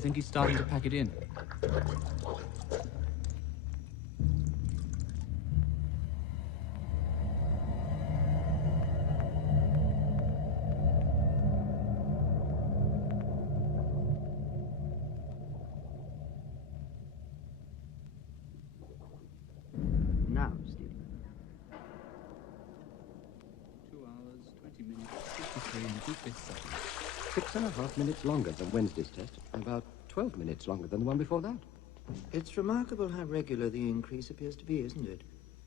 think he's starting to pack it in. Now, Stephen. 2 hours, 20 minutes, 53 and 2/5 seconds. 6.5 minutes longer than Wednesday's test, and about 12 minutes longer than the one before that. It's remarkable how regular the increase appears to be, isn't it?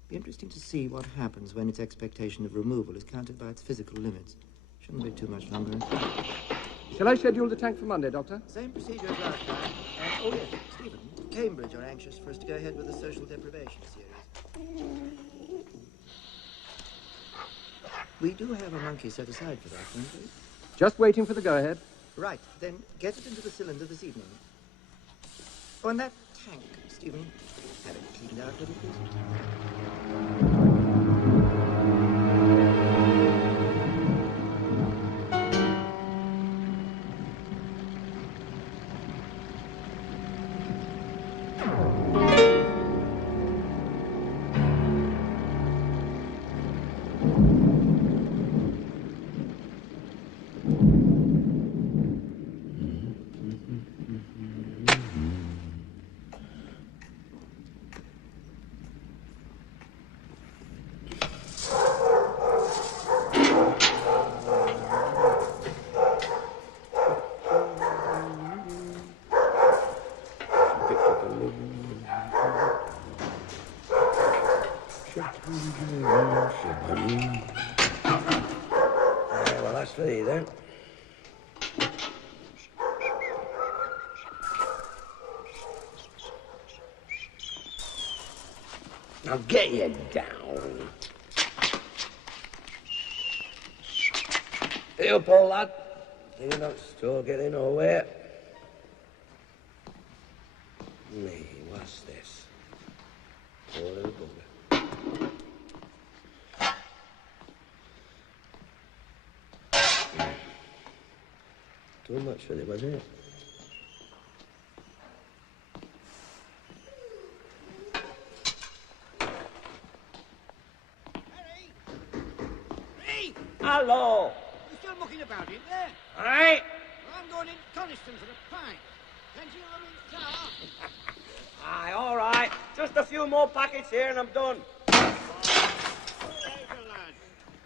Be interesting to see what happens when its expectation of removal is countered by its physical limits. Shouldn't wait too much longer. Shall I schedule the tank for Monday, Doctor? Same procedure as last time. Oh, yes, Stephen, Cambridge are anxious for us to go ahead with the social deprivation series. We do have a monkey set aside for that, don't we? Just waiting for the go-ahead. Right, then get it into the cylinder this evening. Oh, and that tank, Stephen, have it cleaned out, will you please? Well, that's for you then. Now get you down. Here, Paul, lad. You're not still getting nowhere. Me, what's this? Poor little bugger. Too much for it, was it? Hey! Hello! You still mucking about in there? All right? Well, I'm going in Coniston for a pint. Plenty of room in the car. Aye, all right. Just a few more packets here and I'm done. There's a lad.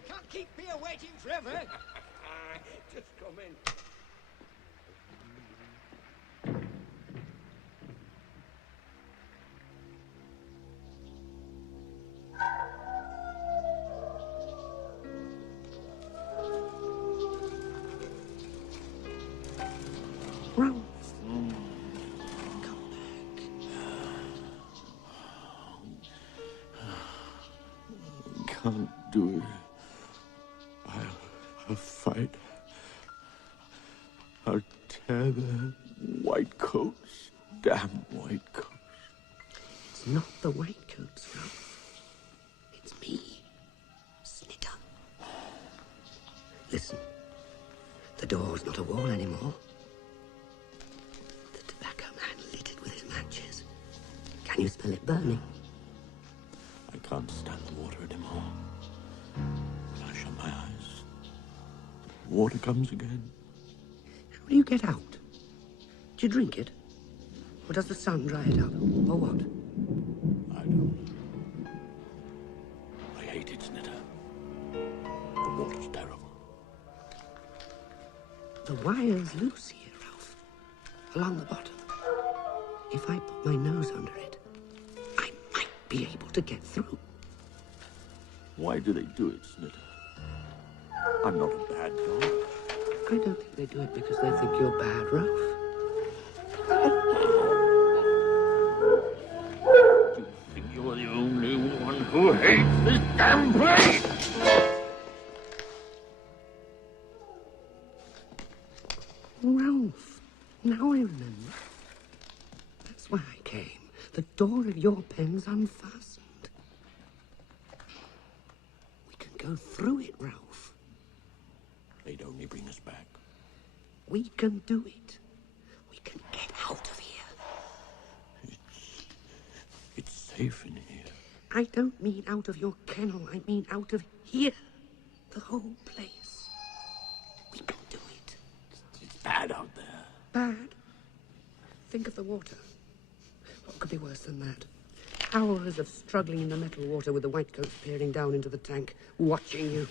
Can't keep Beer waiting forever. Aye, just come in. Ralph. Come back. Can't do it. I'll fight. I'll tear their white coats. Damn white coats. It's not the white coats, Ralph. It's me, Snitter. Listen, the door's not a wall anymore. The tobacco man lit it with his matches. Can you smell it burning? I can't stand the water anymore. When I shut my eyes, the water comes again. How do you get out? Do you drink it? Or does the sun dry it up? Or what? I don't. I hate it, Snitter. The water's terrible. The wire's loose here, Ralph. Along the bottom. If I put my nose under it, I might be able to get through. Why do they do it, Snitter? I'm not a bad dog. I don't think they do it because they think you're bad, Ralph. Do you think you're the only one who hates this damn place? Ralph, now I remember. That's why I came. The door of your pen's unfastened. We can go through it, Ralph. They'd only bring us back. We can do it. We can get safe in here. I don't mean out of your kennel. I mean out of here. The whole place. We can do it. It's bad out there. Bad? Think of the water. What could be worse than that? Hours of struggling in the metal water with the whitecoats peering down into the tank, watching you.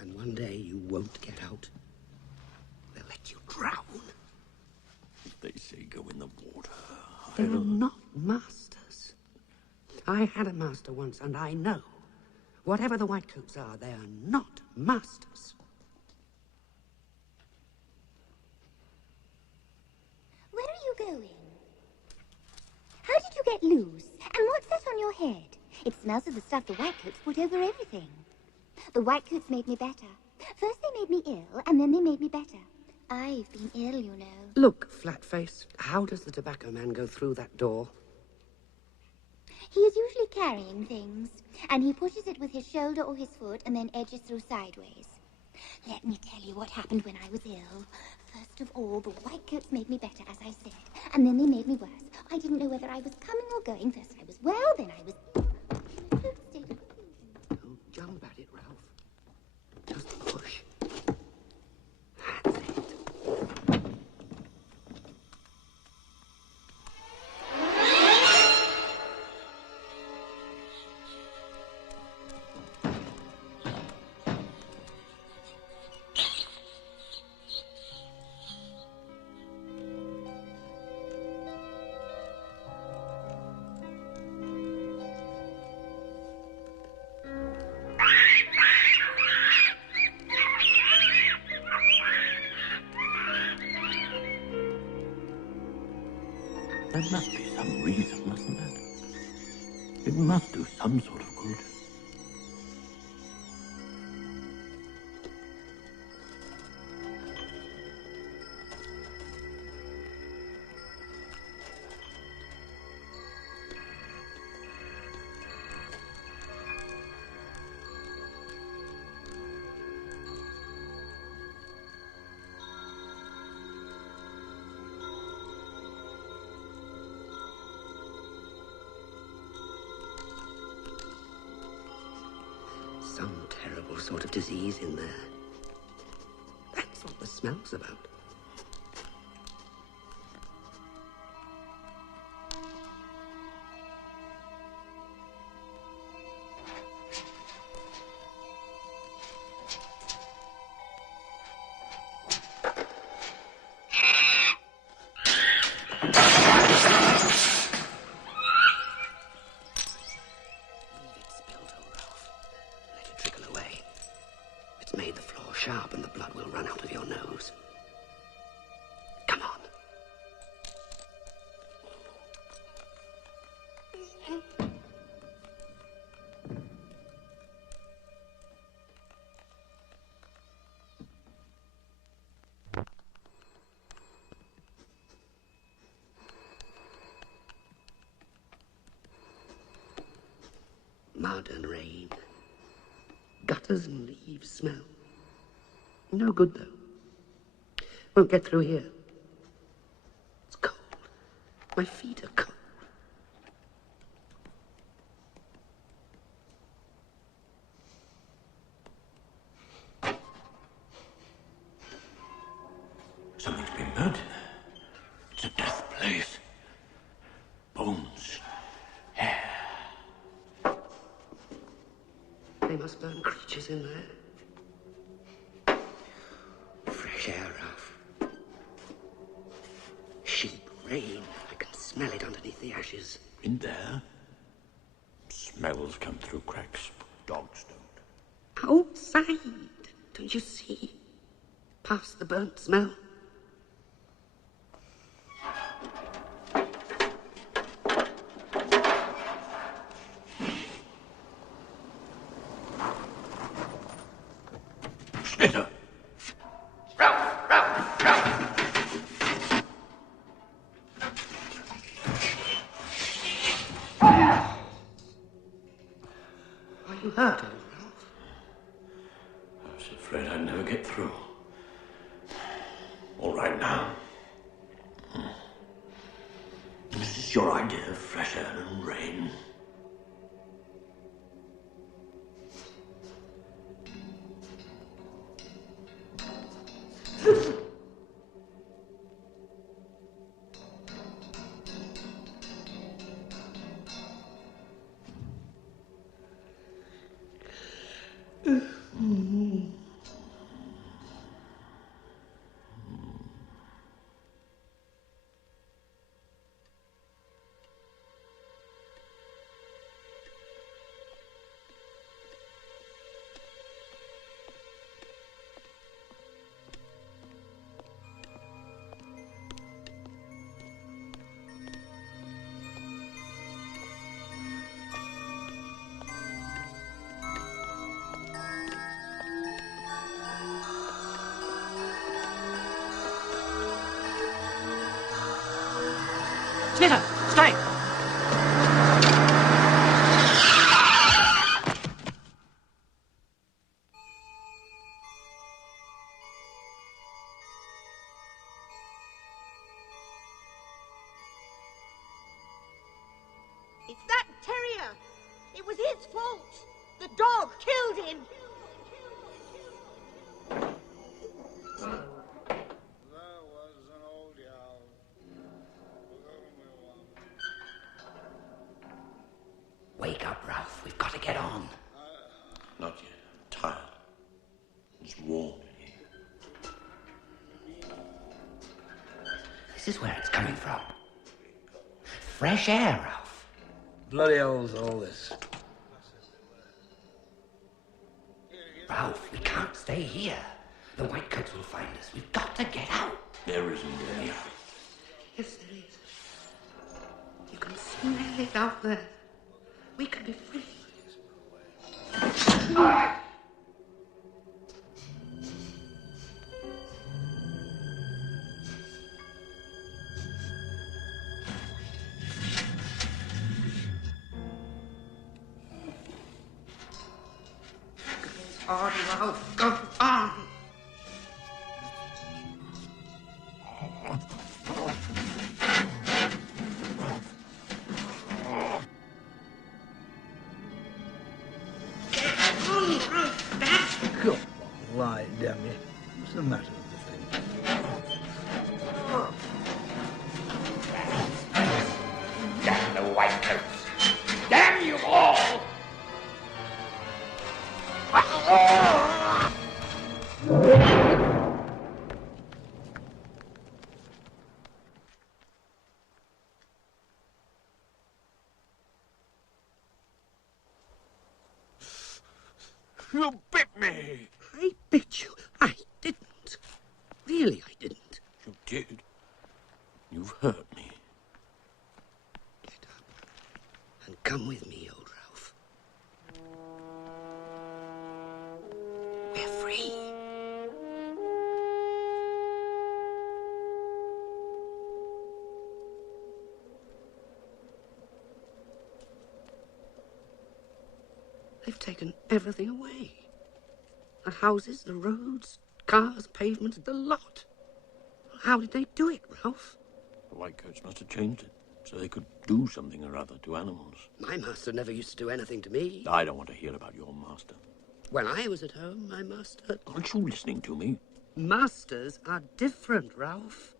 And one day you won't get out. They'll let you drown. If they say go in the water, They're not masters. I had a master once, and I know. Whatever the whitecoats are, they are not masters. Where are you going? How did you get loose? And what's that on your head? It smells of the stuff the whitecoats put over everything. The whitecoats made me better. First they made me ill, and then they made me better. I've been ill, you know. Look, Flatface, how does the tobacco man go through that door? He is usually carrying things, and he pushes it with his shoulder or his foot and then edges through sideways. Let me tell you what happened when I was ill. First of all, the whitecoats made me better, as I said, and then they made me worse. I didn't know whether I was coming or going. First I was well, then I was in a total state of confusion. Don't jump at it, Ralph. Just push. That's it. There must be some reason, mustn't there? It must do some sort of good. Some terrible sort of disease in there. That's what the smell's about. Made the floor sharp and the blood will run out of your nose. Come on. Mud and rain. Gutters and leaves smell. No good, though. Won't get through here. It's cold. My feet are cold. Something's been burnt in there. It's a death place. Bones. Hair. They must burn creatures in there. Fresh air, Ralph. Sheep, rain. I can smell it underneath the ashes. In there? Smells come through cracks. Dogs don't. Outside. Don't you see? Past the burnt smell. Slitter! Ralph! Ralph! Ralph! Are you hurt, old Ralph? I was afraid I'd never get through. All right now. It's your idea of fresh air and rain. Snitter, stay! It's that terrier. It was his fault. The dog killed him. There was an old owl. Wake up, Ralph. We've got to get on. Not yet. I'm tired. It's warm in here. This is where it's coming from. Fresh air, Ralph. Bloody hell's all this? Ralph, we can't stay here. The Whitecoats will find us. We've got to get out. There isn't any out. Yes, there is. You can smell it out there. We can be free. On, Ralph. Go on. Come on, lie, damn you. What's the matter with the thing? Damn the Whitecoats. Damn you all! You bit me! I bit you. I didn't. Really, I didn't. You did. You've hurt me. Get up and come with me, old Ralph. We're free. They've taken everything away. The houses, the roads, cars, pavements, the lot. How did they do it, Ralph? The Whitecoats must have changed it, so they could do something or other to animals. My master never used to do anything to me. I don't want to hear about your master. When I was at home, my master... Aren't you listening to me? Masters are different, Ralph.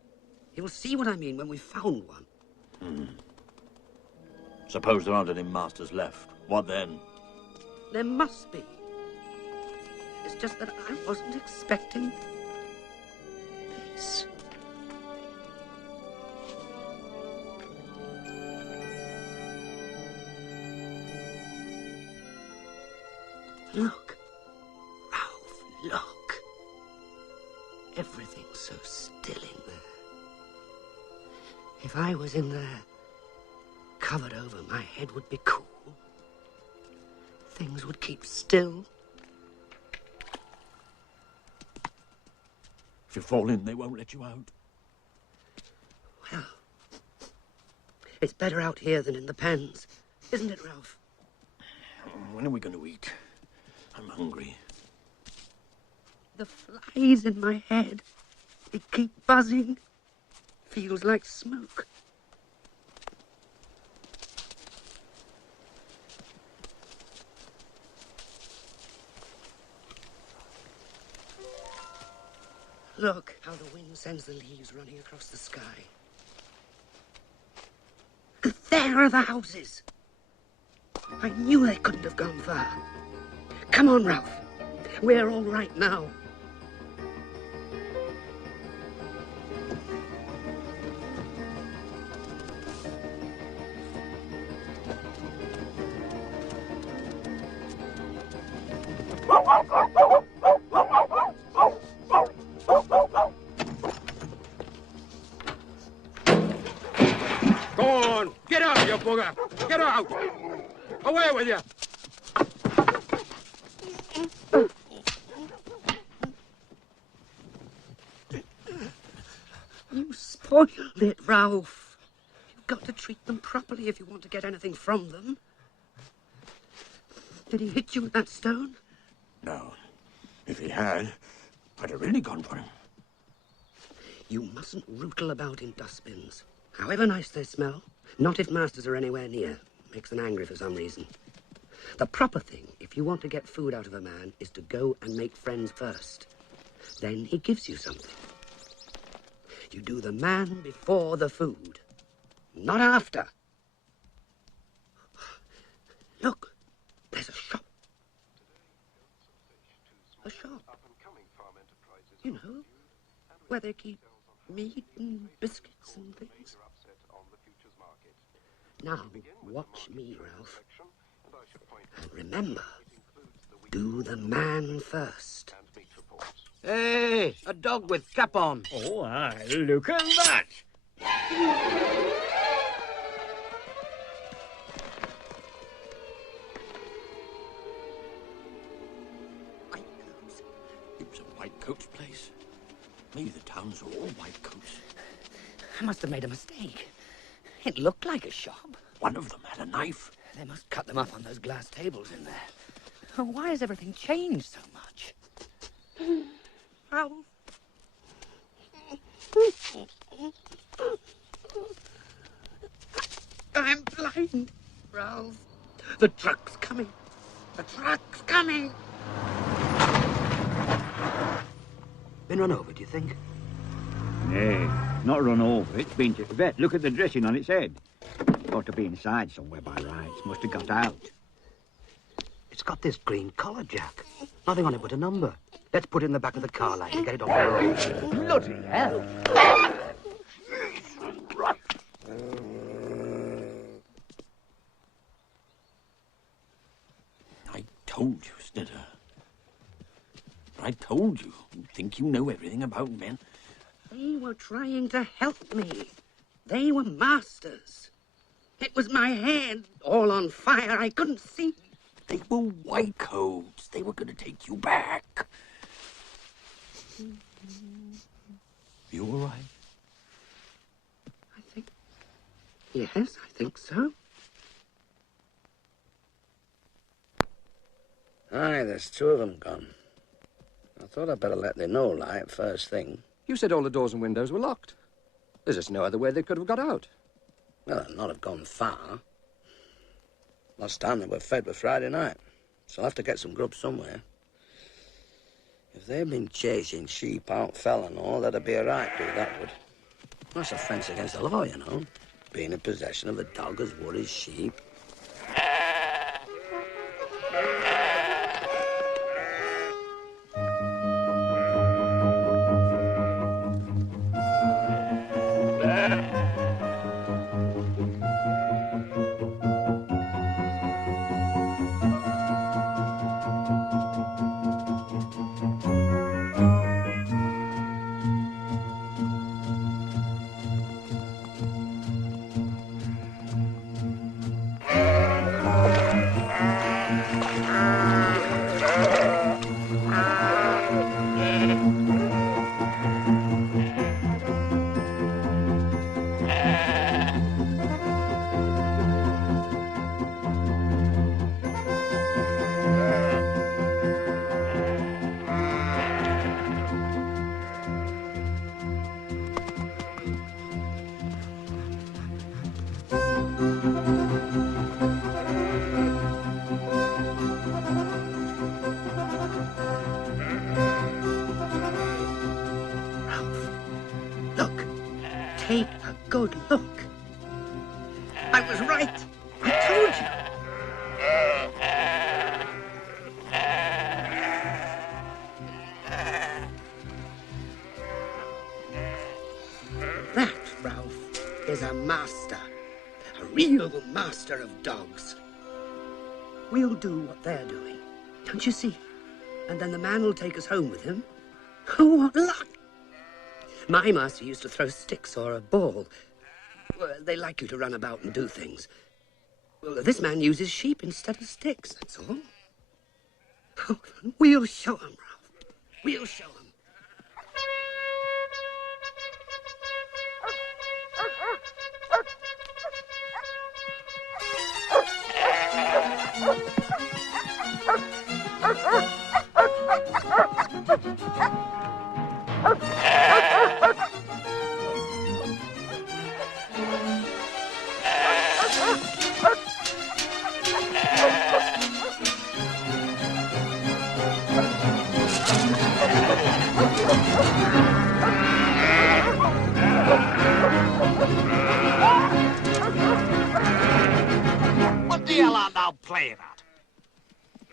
You'll see what I mean when we've found one. Suppose there aren't any masters left. What then? There must be. It's just that I wasn't expecting this. Look, Ralph, look. Everything's so still in there. If I was in there, covered over, my head would be cool. Things would keep still. If you fall in, they won't let you out. Well, it's better out here than in the pens, isn't it, Ralph? When are we going to eat? I'm hungry. The flies in my head, they keep buzzing. Feels like smoke. Look how the wind sends the leaves running across the sky. And there are the houses. I knew they couldn't have gone far. Come on, Ralph. We're all right now. Go on! Get out, you bugger! Get out! Away with you! You spoiled it, Ralph. You've got to treat them properly if you want to get anything from them. Did he hit you with that stone? No. If he had, I'd have really gone for him. You mustn't rootle about in dustbins. However nice they smell, not if masters are anywhere near. Makes them angry for some reason. The proper thing, if you want to get food out of a man, is to go and make friends first. Then he gives you something. You do the man before the food, not after. Look, there's a shop. A shop. You know, where they keep meat and biscuits and things. Now, watch me, Ralph. And remember, do the man first. Hey, a dog with cap on. Oh, aye, look at that. White coats. It was a white coats place. Maybe the towns are all white coats. I must have made a mistake. It looked like a shop. One of them had a knife. They must cut them up on those glass tables in there. Oh, why has everything changed so much? Ralph. I'm blind, Ralph. The truck's coming. The truck's coming. Been run over, do you think? Nay, not run over. It's been to the vet. Look at the dressing on its head. Ought to be inside somewhere by rights. Must have got out. It's got this green collar, Jack. Nothing on it but a number. Let's put it in the back of the car light and get it off the road. Bloody hell. I told you, Snidder. I told you. You think you know everything about men? They were trying to help me. They were masters. It was my head all on fire. I couldn't see. They were white coats. They were going to take you back. You all right? I think... Yes, I think so. Aye, there's two of them gone. I thought I'd better let they know, like, first thing. You said all the doors and windows were locked. There's just no other way they could have got out. Well, they'd not have gone far. Last time they were fed was Friday night, so I'll have to get some grub somewhere. If they'd been chasing sheep out fell and all, that'd be all right, do that would. That's offence against the law, you know. Being in possession of a dog as worries sheep. Take a good look. I was right. I told you. That, Ralph, is a master. A real master of dogs. We'll do what they're doing. Don't you see? And then the man will take us home with him. Oh, what luck! My master used to throw sticks or a ball. Well, they like you to run about and do things. Well, this man uses sheep instead of sticks, that's all. Oh, we'll show him, Ralph. We'll show him. What the hell art thou playing at?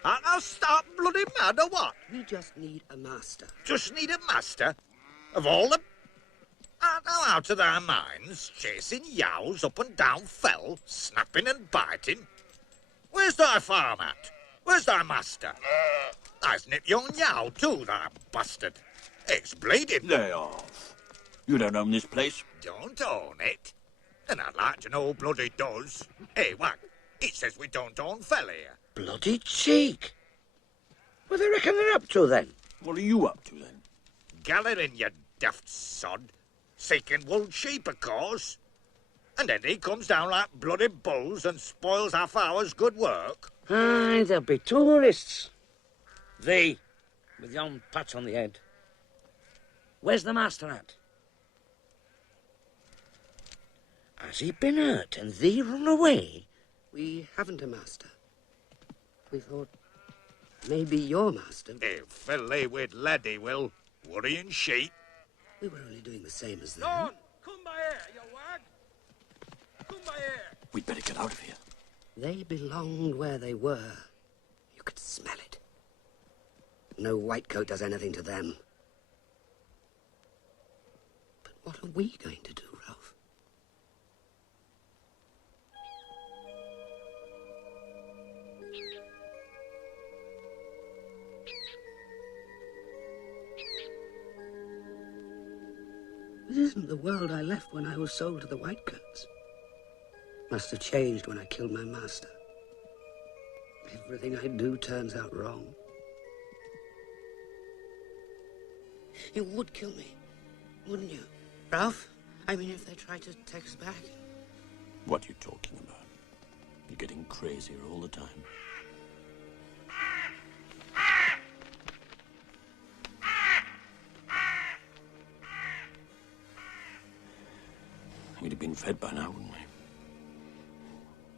Art thou stark bloody mad or what? We just need a master. Just need a master? Of all the... Art thou out of thy minds, chasing yows up and down fell, snapping and biting? Where's thy farm at? Where's thy master? Tha's nipped young yow too, thou bastard. It's bleeding. Lay off. You don't own this place. Don't own it? And I'd like to know who bloody does. Hey, Wag, it says we don't own fell here. Bloody cheek. What do they reckon they're up to, then? What are you up to, then? Gallerin, you daft sod. Seeking wool sheep, of course. And then he comes down like bloody bulls and spoils half hour's good work. Aye, there'll be tourists. Thee, with yon patch on the head. Where's the master at? Has he been hurt and thee run away? We haven't a master. We thought maybe your master. He'll fill thee with lead, he will. Worrying sheep. We were only doing the same as them. Don, come by here, you wag. Come by here. We'd better get out of here. They belonged where they were. You could smell it. No white coat does anything to them. But what are we going to do, Ralph? This isn't the world I left when I was sold to the Whitecoats. Must have changed when I killed my master. Everything I do turns out wrong. You would kill me, wouldn't you, Ralph? I mean, if they tried to take us back. What are you talking about? You're getting crazier all the time. We'd have been fed by now, wouldn't we?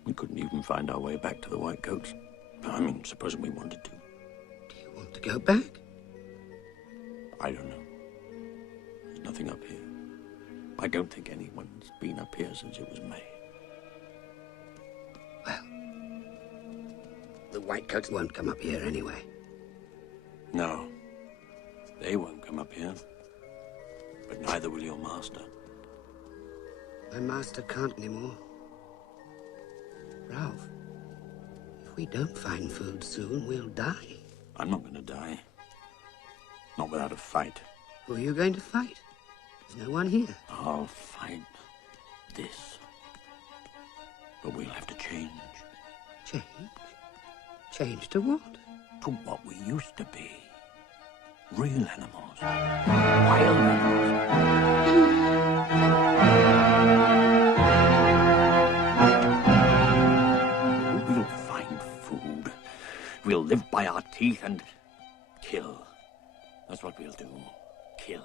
We couldn't even find our way back to the Whitecoats. I mean, supposing we wanted to. Do you want to go back? I don't know. There's nothing up here. I don't think anyone's been up here since it was made. Well, the Whitecoats won't come up here anyway. No, they won't come up here. But neither will your master. My master can't anymore. Ralph, if we don't find food soon, we'll die. I'm not going to die. Not without a fight. Who are you going to fight? There's no one here. I'll fight this. But we'll have to change. Change? Change to what? To what we used to be. Real animals. Wild animals. We'll find food. We'll live by our teeth and kill. That's what we'll do. Kill.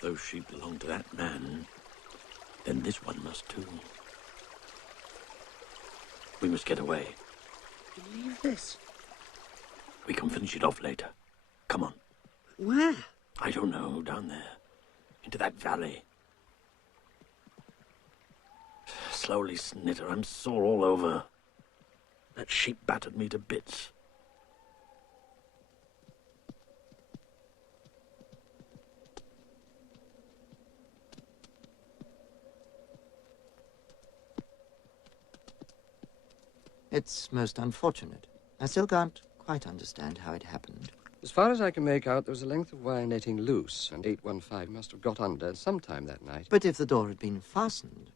If those sheep belong to that man, then this one must too. We must get away. Leave this. We can finish it off later. Come on. Where? I don't know. Down there. Into that valley. Slowly, Snitter. I'm sore all over. That sheep battered me to bits. It's most unfortunate. I still can't quite understand how it happened. As far as I can make out, there was a length of wire netting loose, and 815 must have got under sometime that night. But if the door had been fastened,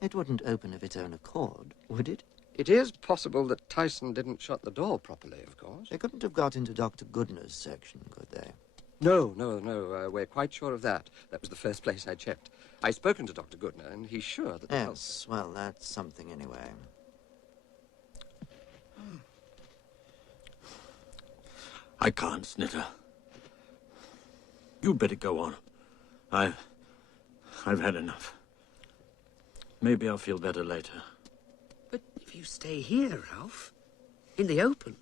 it wouldn't open of its own accord, would it? It is possible that Tyson didn't shut the door properly, of course. They couldn't have got into Dr. Goodner's section, could they? No. We're quite sure of that. That was the first place I checked. I've spoken to Dr. Goodner, and he's sure that... Yes, well, that's something anyway. I can't, Snitter. You'd better go on. I've had enough. Maybe I'll feel better later. But if you stay here, Ralph, in the open...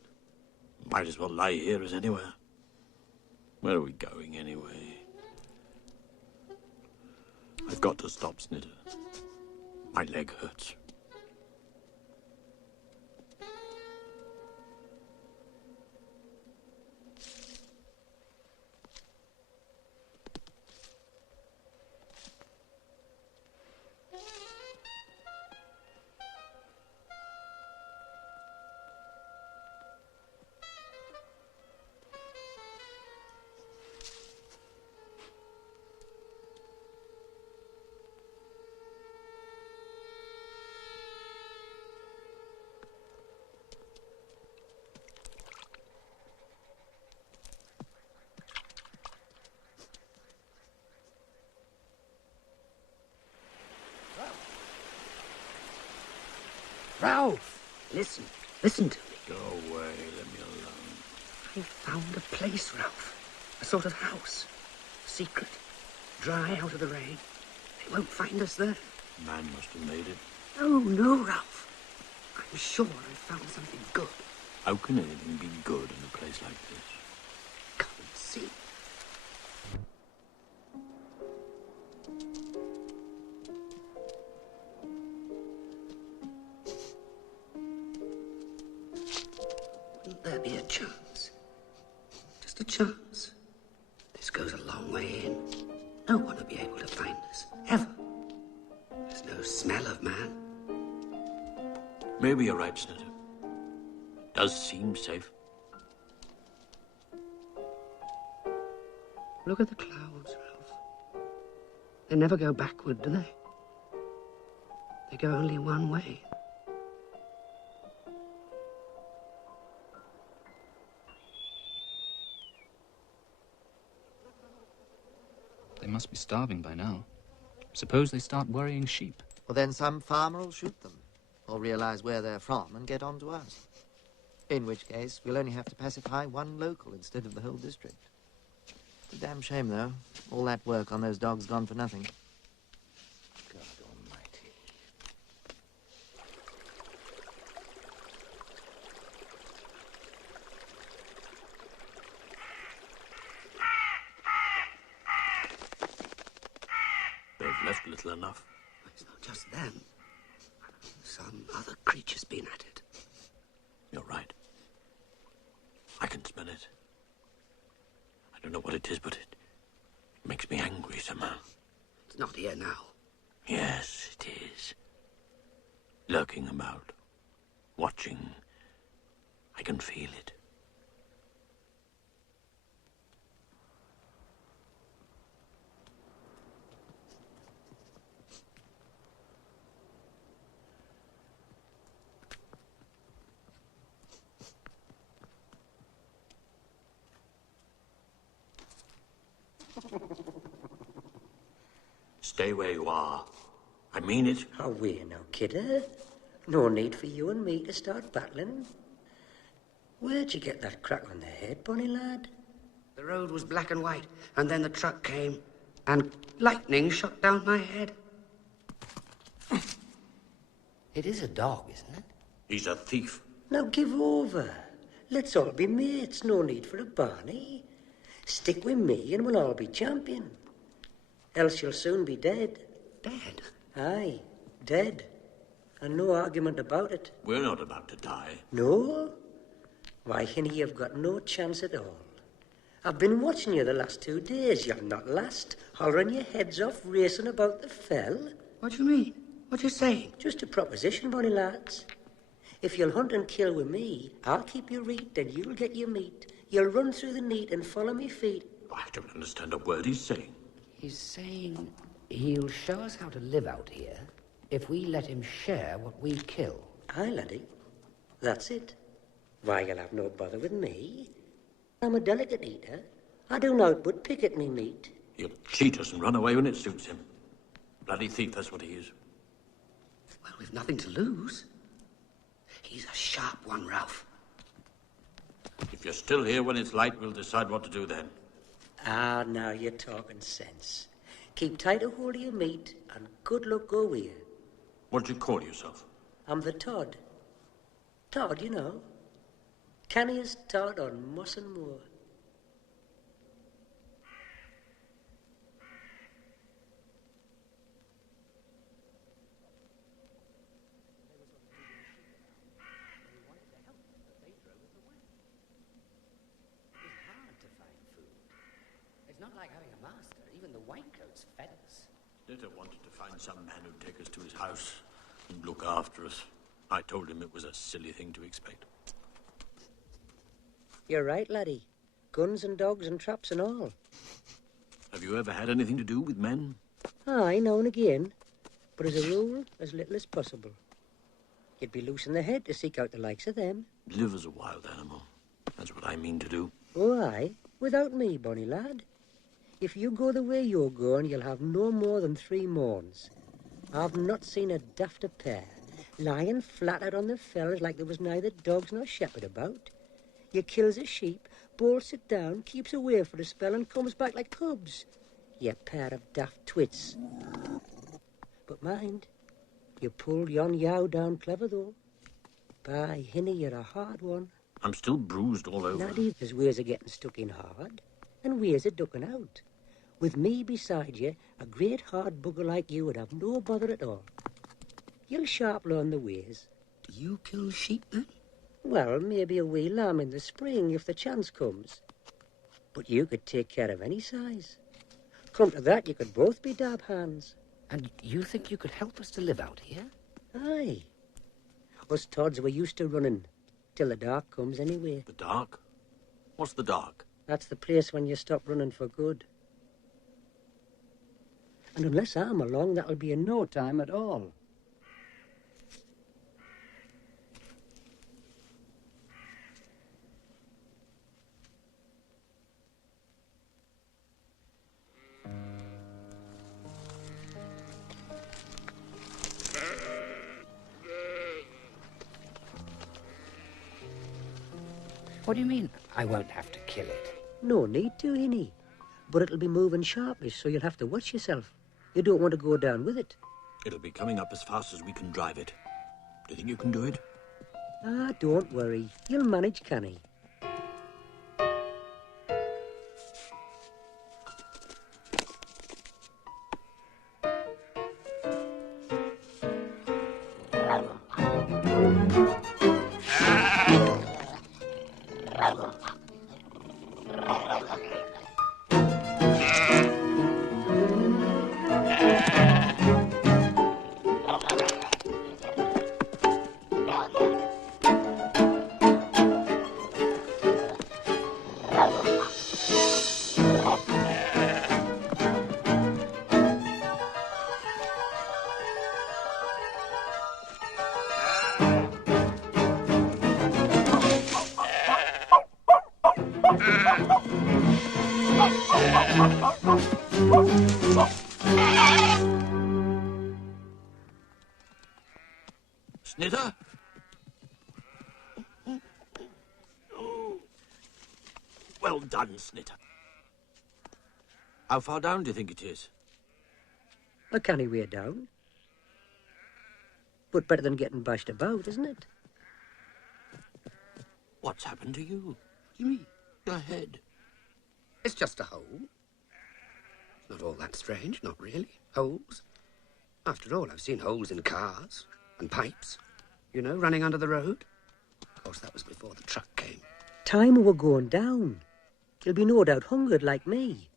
Might as well lie here as anywhere. Where are we going, anyway? I've got to stop, Snitter. My leg hurts. Ralph! Listen to me. Go away, let me alone. I found a place, Ralph. A sort of house. Secret. Dry out of the rain. They won't find us there. Man must have made it. No, Ralph. I'm sure I found something good. How can anything be good in a place like this? Come and see. Wouldn't there be a chance? Just a chance. This goes a long way in. No one will be able to find us, ever. There's no smell of man. Maybe you're right, Snitter. Does seem safe. Look at the clouds, Ralph. They never go backward, do they? They go only one way. They must be starving by now. Suppose they start worrying sheep. Well, then some farmer will shoot them, or realize where they're from and get on to us. In which case, we'll only have to pacify one local instead of the whole district. It's a damn shame, though. All that work on those dogs gone for nothing. God almighty. They've left little enough. It's not just them. Some other creature's been at it. You're right. I can smell it. I don't know what it is, but it makes me angry somehow. It's not here now. Yes, it is. Lurking about. Watching. I can feel it. Stay where you are. I mean it. Oh, we're no kidder. No need for you and me to start battling. Where'd you get that crack on the head, bonny lad? The road was black and white, and then the truck came. and lightning shot down my head. It is a dog, isn't it? He's a thief. Now give over. Let's all be mates. No need for a Barney. Stick with me and we'll all be champion. Else you'll soon be dead. Dead? Aye, dead. And no argument about it. We're not about to die. No? Why, Hinny, you've got no chance at all. I've been watching you the last 2 days. You'll not last. Hollering your heads off, racing about the fell. What do you mean? What you saying? Just a proposition, bonny lads. If you'll hunt and kill with me, I'll keep your reet and you'll get your meat. You'll run through the neat and follow me feet. I don't understand a word he's saying. He's saying he'll show us how to live out here if we let him share what we kill. Aye, laddie. That's it. Why, you'll have no bother with me. I'm a delicate eater. I do naught but pick at me meat. He'll cheat us and run away when it suits him. Bloody thief, that's what he is. Well, we've nothing to lose. He's a sharp one, Ralph. If you're still here when it's light, we'll decide what to do then. Ah, now you're talking sense. Keep tight a hold of your meat, and good luck go with you. What do you call yourself? I'm the Todd. Todd, you know. Canniest Todd on Moss and Moor. Not like having a master. Even the whitecoats fed us. Snitter wanted to find some man who'd take us to his house and look after us. I told him it was a silly thing to expect. You're right, laddie. Guns and dogs and traps and all. Have you ever had anything to do with men? Aye, now and again. But as a rule, as little as possible. You'd be loose in the head to seek out the likes of them. Live as a wild animal. That's what I mean to do. Oh, aye. Without me, bonny lad. If you go the way you're going, you'll have no more than 3 mourns. I've not seen a dafter pair, lying flat out on the fells like there was neither dogs nor shepherd about. You kills a sheep, bolts it down, keeps away for a spell, and comes back like cubs. You pair of daft twits. But mind, you pulled yon yow down clever, though. By Hinny, you're a hard one. I'm still bruised all over. Laddie, there's ways of getting stuck in hard, and ways of ducking out. With me beside you, a great hard bugger like you would have no bother at all. You'll sharp learn the ways. Do you kill sheep, then? Well, maybe a wee lamb in the spring if the chance comes. But you could take care of any size. Come to that, you could both be dab hands. And you think you could help us to live out here? Aye. Us Todds were used to running, till the dark comes anyway. The dark? What's the dark? That's the place when you stop running for good. And unless I'm along, that'll be in no time at all. What do you mean, I won't have to kill it? No need to, Hinny. But it'll be moving sharpish, so you'll have to watch yourself. You don't want to go down with it. It'll be coming up as fast as we can drive it. Do you think you can do it? Ah, don't worry. You'll manage, canny. Snitter? Well done, Snitter. How far down do you think it is? A canny way down. But better than getting bashed about, isn't it? What's happened to you? You mean? Your head. It's just a hole. Not all that strange, not really. Holes. After all, I've seen holes in cars and pipes, you know, running under the road. Of course, that was before the truck came. Time we were going down. You'll be no doubt hungered like me.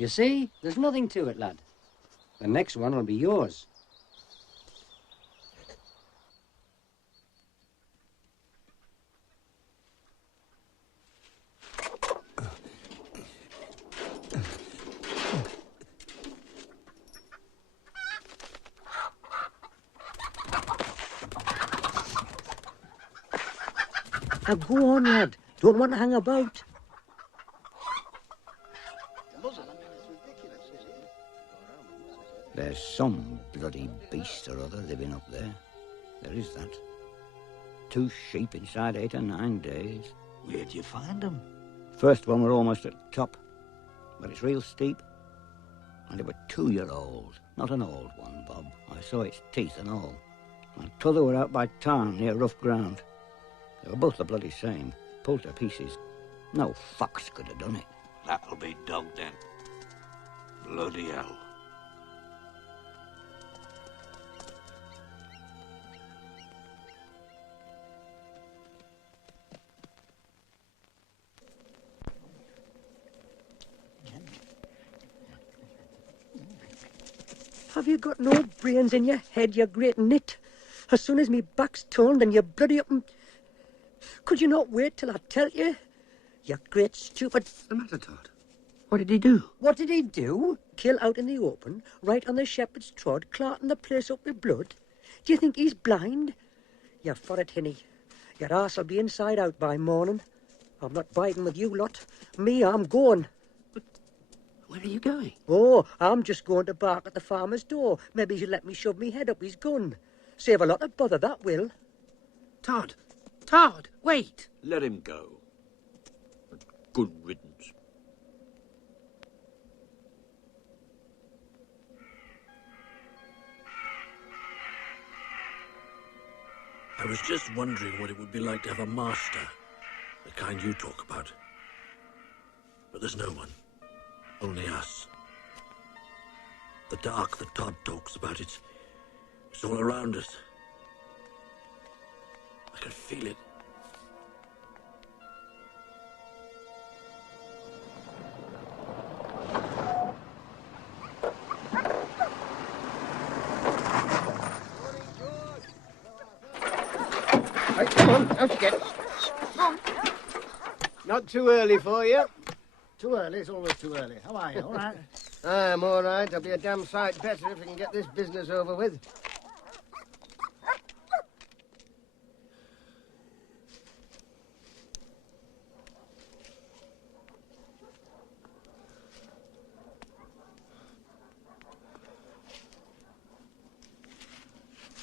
You see, there's nothing to it, lad. The next one will be yours. Now go on, lad. Don't want to hang about. There's some bloody beast or other living up there. There is that. 2 sheep inside 8 or 9 days. Where'd you find them? First one were almost at the top, but it's real steep. And they were 2-year-old, not an old one, Bob. I saw its teeth and all. And t'other were out by town near rough ground. They were both the bloody same, pulled to pieces. No fox could have done it. That'll be dog then. Bloody hell. Have you got no brains in your head, you great nit? As soon as me back's turned and you bloody up and... Could you not wait till I tell you? You great stupid... What's the matter, Todd? What did he do? What did he do? Kill out in the open, right on the shepherd's trod, clarting the place up with blood? Do you think he's blind? You're for it, Hinny. Your arse'll be inside out by morning. I'm not biding with you lot. Me, I'm going. Where are you going? Oh, I'm just going to bark at the farmer's door. Maybe he'll let me shove me head up his gun. Save a lot of bother, that will. Todd! Todd, wait! Let him go. Good riddance. I was just wondering what it would be like to have a master, the kind you talk about. But there's no one. Only us. The dark that Todd talks about, it's all around us. I can feel it. Right, come on, out you get. Not too early for you. Too early, it's always too early. How are you, all right? I'm all right. I'll be a damn sight better if we can get this business over with.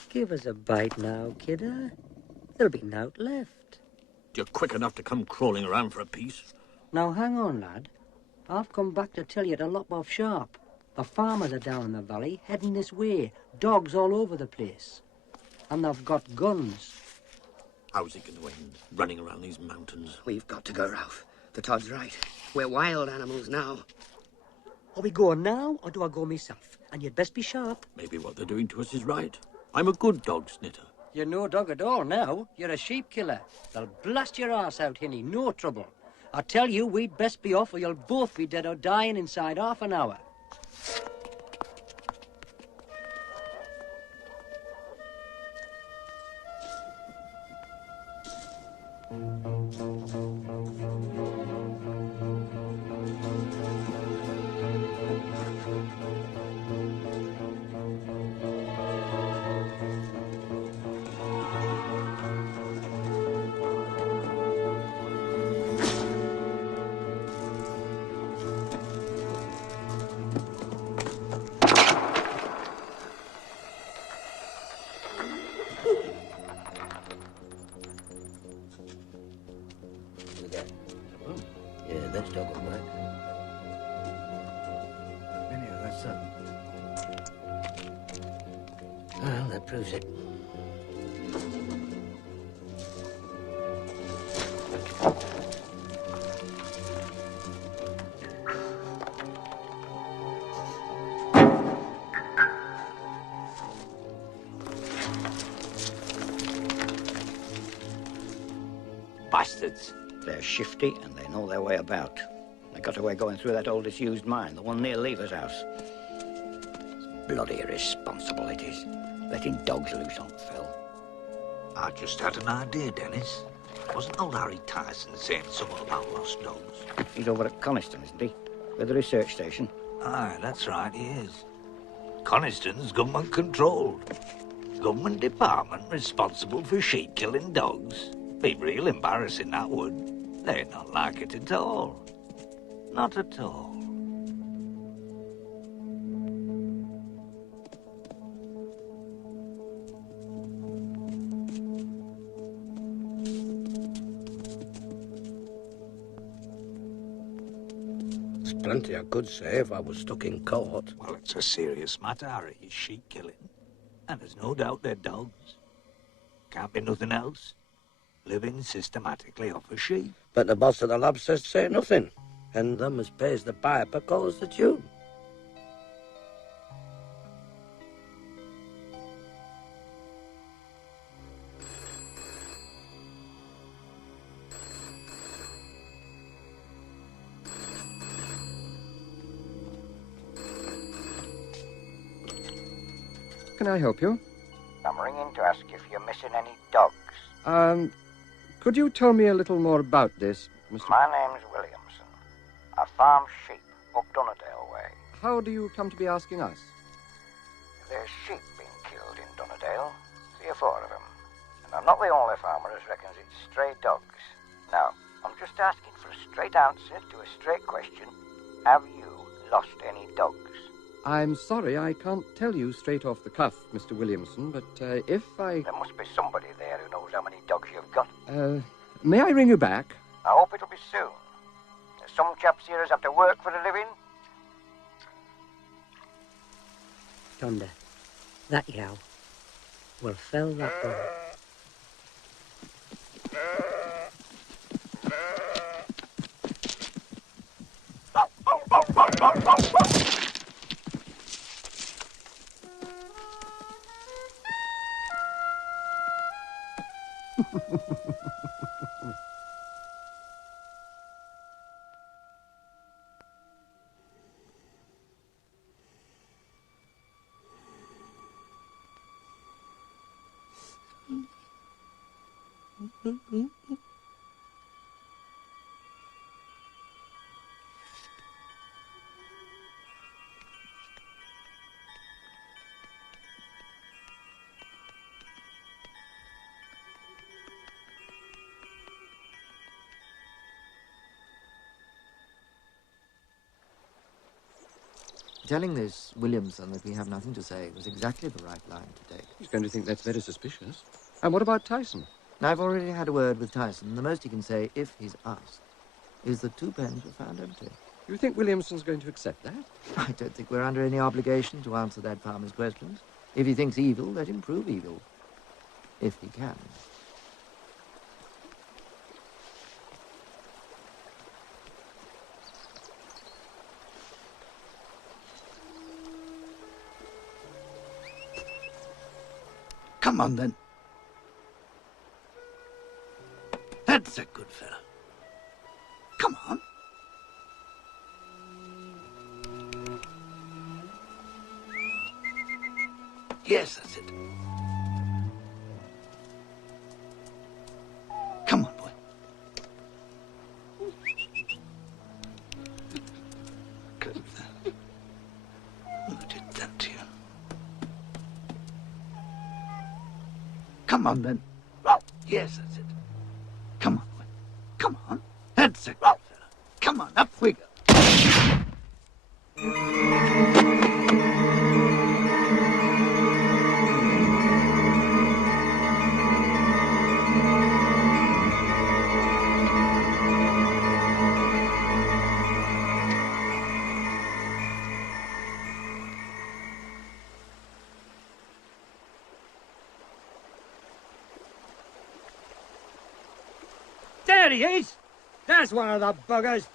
Give us a bite now, kidder. There'll be naught left. You're quick enough to come crawling around for a piece. Now, hang on, lad. I've come back to tell you to lop off sharp. The farmers are down in the valley, heading this way. Dogs all over the place. And they've got guns. How's it going to end, running around these mountains? We've got to go, Ralph. The Todd's right. We're wild animals now. Are we going now, or do I go myself? And you'd best be sharp. Maybe what they're doing to us is right. I'm a good dog snitter. You're no dog at all now. You're a sheep killer. They'll blast your arse out, Hinny. No trouble. I tell you, we'd best be off or you'll both be dead or dying inside half an hour. Yeah, this dog will work. Anyhow, that's Well, that proves it. bastards. They're shifty and they know their way about. They got away going through that old disused mine, the one near Lever's house. It's bloody irresponsible it is, letting dogs loose on Phil. I just had an idea, Dennis. Wasn't old Harry Tyson saying something about lost dogs? He's over at Coniston, isn't he? With the research station. Aye, that's right, he is. Coniston's government-controlled. Government department responsible for sheep-killing dogs. Be real embarrassing, that would. They'd not like it at all. Not at all. There's plenty I could say if I was stuck in court. Well, it's a serious matter, Harry. It's sheep-killing. And there's no doubt they're dogs. Can't be nothing else. Living systematically off a sheep. But the boss of the lab says say nothing. And them as pays the piper calls the tune. Can I help you? I'm ringing to ask if you're missing any dogs. Could you tell me a little more about this, Mr. My name's Williamson. I farm sheep up Dunnerdale way. How do you come to be asking us? There's sheep being killed in Dunnerdale, 3 or 4 of them. And I'm not the only farmer as reckons it's stray dogs. Now, I'm just asking for a straight answer to a straight question. Have you lost any dogs? I'm sorry, I can't tell you straight off the cuff, Mr. Williamson, but if I... There must be somebody there who knows how many dogs you've got. May I ring you back? I hope it'll be soon. There's some chaps here as have to work for a living. Thunder, that yow will fell that bull. Telling this Williamson that we have nothing to say was exactly the right line to take. He's going to think that's very suspicious. And what about Tyson? I've already had a word with Tyson. The most he can say, if he's asked, is that 2 pens were found empty. You think Williamson's going to accept that? I don't think we're under any obligation to answer that farmer's questions. If he thinks evil, let him prove evil. If he can. Come on, then. That's a good fella. Come on. Yes, that's it. Come on, boy. Good fella. Who did that to you? Come on, then. Yes, that's it. Come on, boy. Come on. That's a good fella. Come on, up we go. There he is! There's one of the buggers.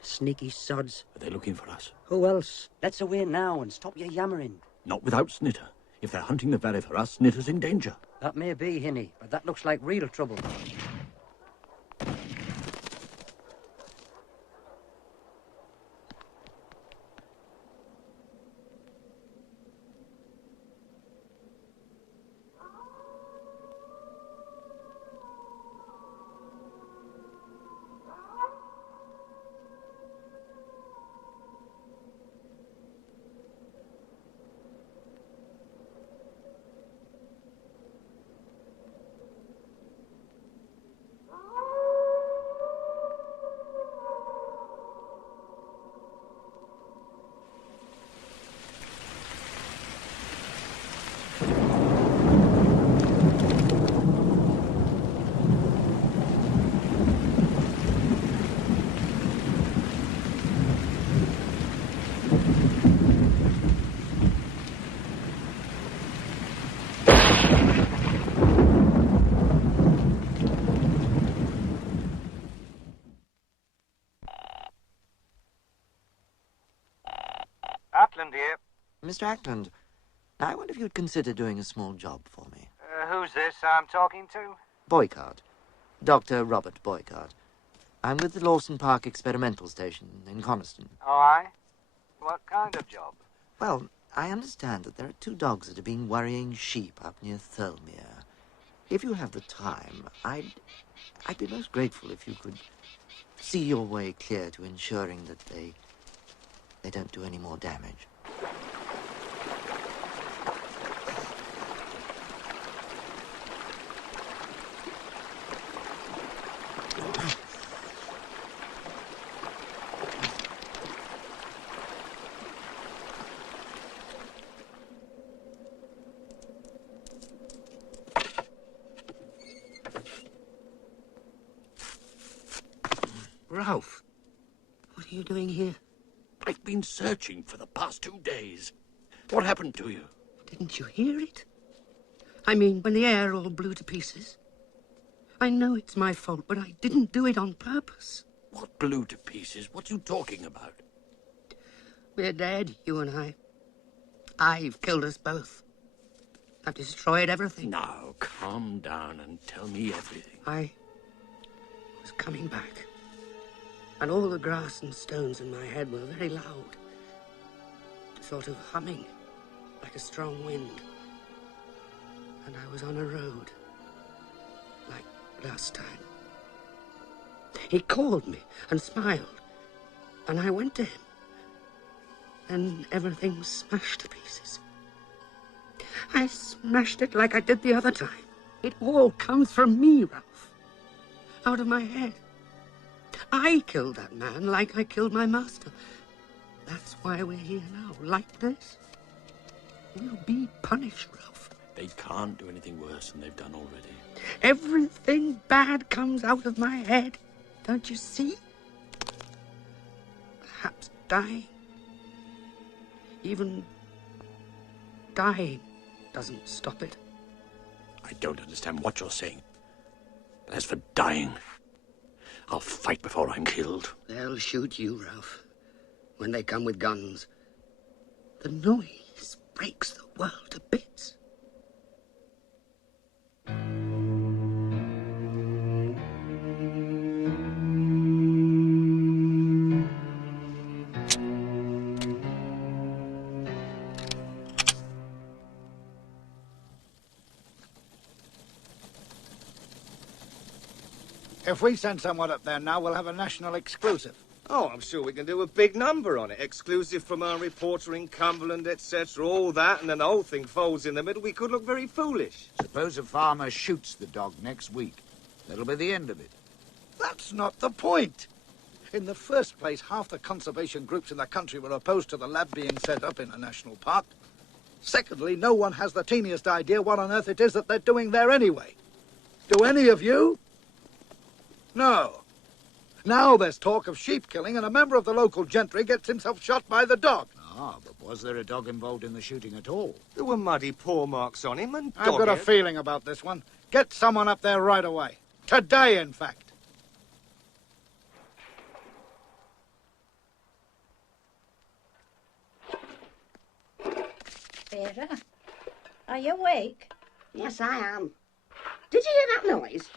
Sneaky sods. Are they looking for us? Who else? Let's away now and stop your yammering. Not without Snitter. If they're hunting the valley for us, Snitter's in danger. That may be, Hinny, but that looks like real trouble. Ackland here. Mr. Ackland, I wonder if you'd consider doing a small job for me. Who's this I'm talking to? Boycott. Dr. Robert Boycott. I'm with the Lawson Park Experimental Station in Coniston. Oh, aye? What kind of job? Well, I understand that there are 2 dogs that have been worrying sheep up near Thirlmere. If you have the time, I'd be most grateful if you could see your way clear to ensuring that they don't do any more damage. Ralph, what are you doing here? I've been searching for the past 2 days. What happened to you? Didn't you hear it? I mean, when the air all blew to pieces. I know it's my fault, but I didn't do it on purpose. What blew to pieces? What are you talking about? We're dead, you and I. I've killed us both. I've destroyed everything. Now, calm down and tell me everything. I was coming back, and all the grass and stones in my head were very loud, sort of humming, like a strong wind. And I was on a road, like last time. He called me and smiled, and I went to him. And everything was smashed to pieces. I smashed it like I did the other time. It all comes from me, Ralph. Out of my head. I killed that man like I killed my master. That's why we're here now, like this. We'll be punished, Ralph. They can't do anything worse than they've done already. Everything bad comes out of my head. Don't you see? Perhaps dying. Even dying doesn't stop it. I don't understand what you're saying. But as for dying, I'll fight before I'm killed. They'll shoot you, Ralph, when they come with guns. The noise breaks the world to bits. If we send someone up there now, we'll have a national exclusive. Oh, I'm sure we can do a big number on it. Exclusive from our reporter in Cumberland, etc., all that, and then the whole thing folds in the middle. We could look very foolish. Suppose a farmer shoots the dog next week. That'll be the end of it. That's not the point. In the first place, half the conservation groups in the country were opposed to the lab being set up in a national park. Secondly, no one has the teeniest idea what on earth it is that they're doing there anyway. Do any of you? No. Now there's talk of sheep killing, and a member of the local gentry gets himself shot by the dog. Ah, but was there a dog involved in the shooting at all? There were muddy paw marks on him and I've got a feeling about this one. Get someone up there right away. Today, in fact. Vera, are you awake? Yes, I am. Did you hear that noise?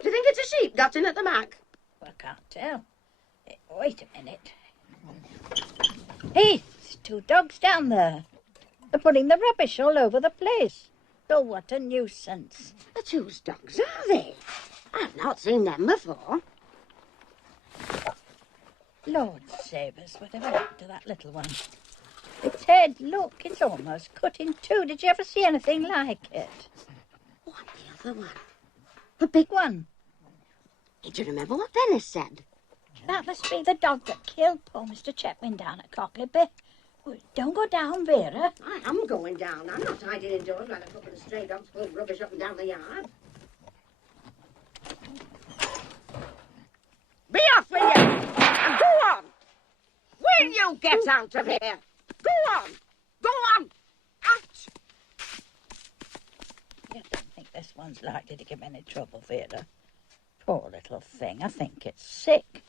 Do you think it's a sheep got in at the back? Well, I can't tell. Wait a minute. Hey, there's two dogs down there. They're putting the rubbish all over the place. Oh, what a nuisance. But whose dogs are they? I've not seen them before. Lord save us, whatever happened to that little one? Its head, look, it's almost cut in two. Did you ever see anything like it? What, the other one? The big one. Do you remember what Dennis said? That must be the dog that killed poor Mr. Chetwynd down at Cockleby. Well, don't go down, Vera. I am going down. I'm not hiding indoors while a couple of stray dogs pull rubbish up and down the yard. Be off with you! And go on! Will you get out of here? Go on! Go on! Out! I don't think this one's likely to give any trouble, Vera. Poor little thing. I think it's sick.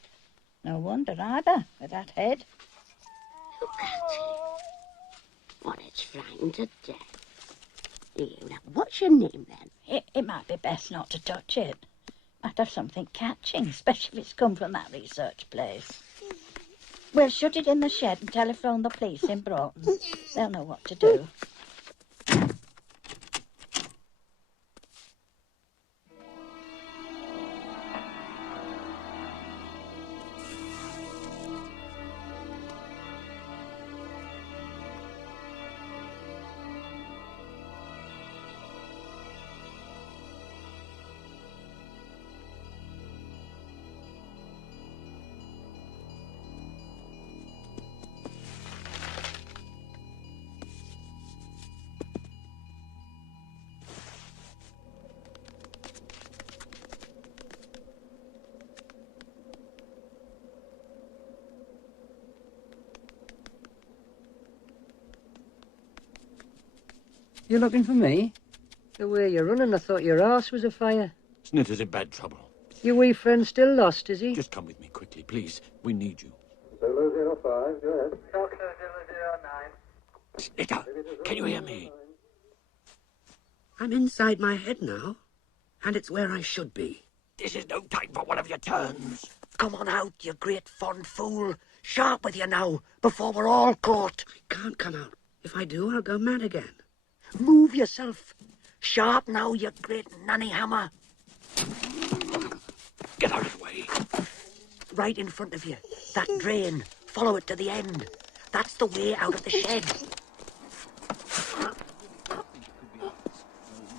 No wonder either, with that head. Look at it. What, it's frightened to death. Here, now, what's your name, then? It might be best not to touch it. Might have something catching, especially if it's come from that research place. We'll shut it in the shed and telephone the police in Broughton. They'll know what to do. You looking for me? The way you're running, I thought your arse was afire. Snitter's in bad trouble. Your wee friend still lost, is he? Just come with me quickly, please. We need you. Solo 05, go ahead. Doctor 009. Snitter, can you hear me? I'm inside my head now, and it's where I should be. This is no time for one of your turns. Come on out, you great fond fool. Sharp with you now, before we're all caught. I can't come out. If I do, I'll go mad again. Move yourself. Sharp now, you great nanny hammer. Get out of the way. Right in front of you. That drain. Follow it to the end. That's the way out of the shed.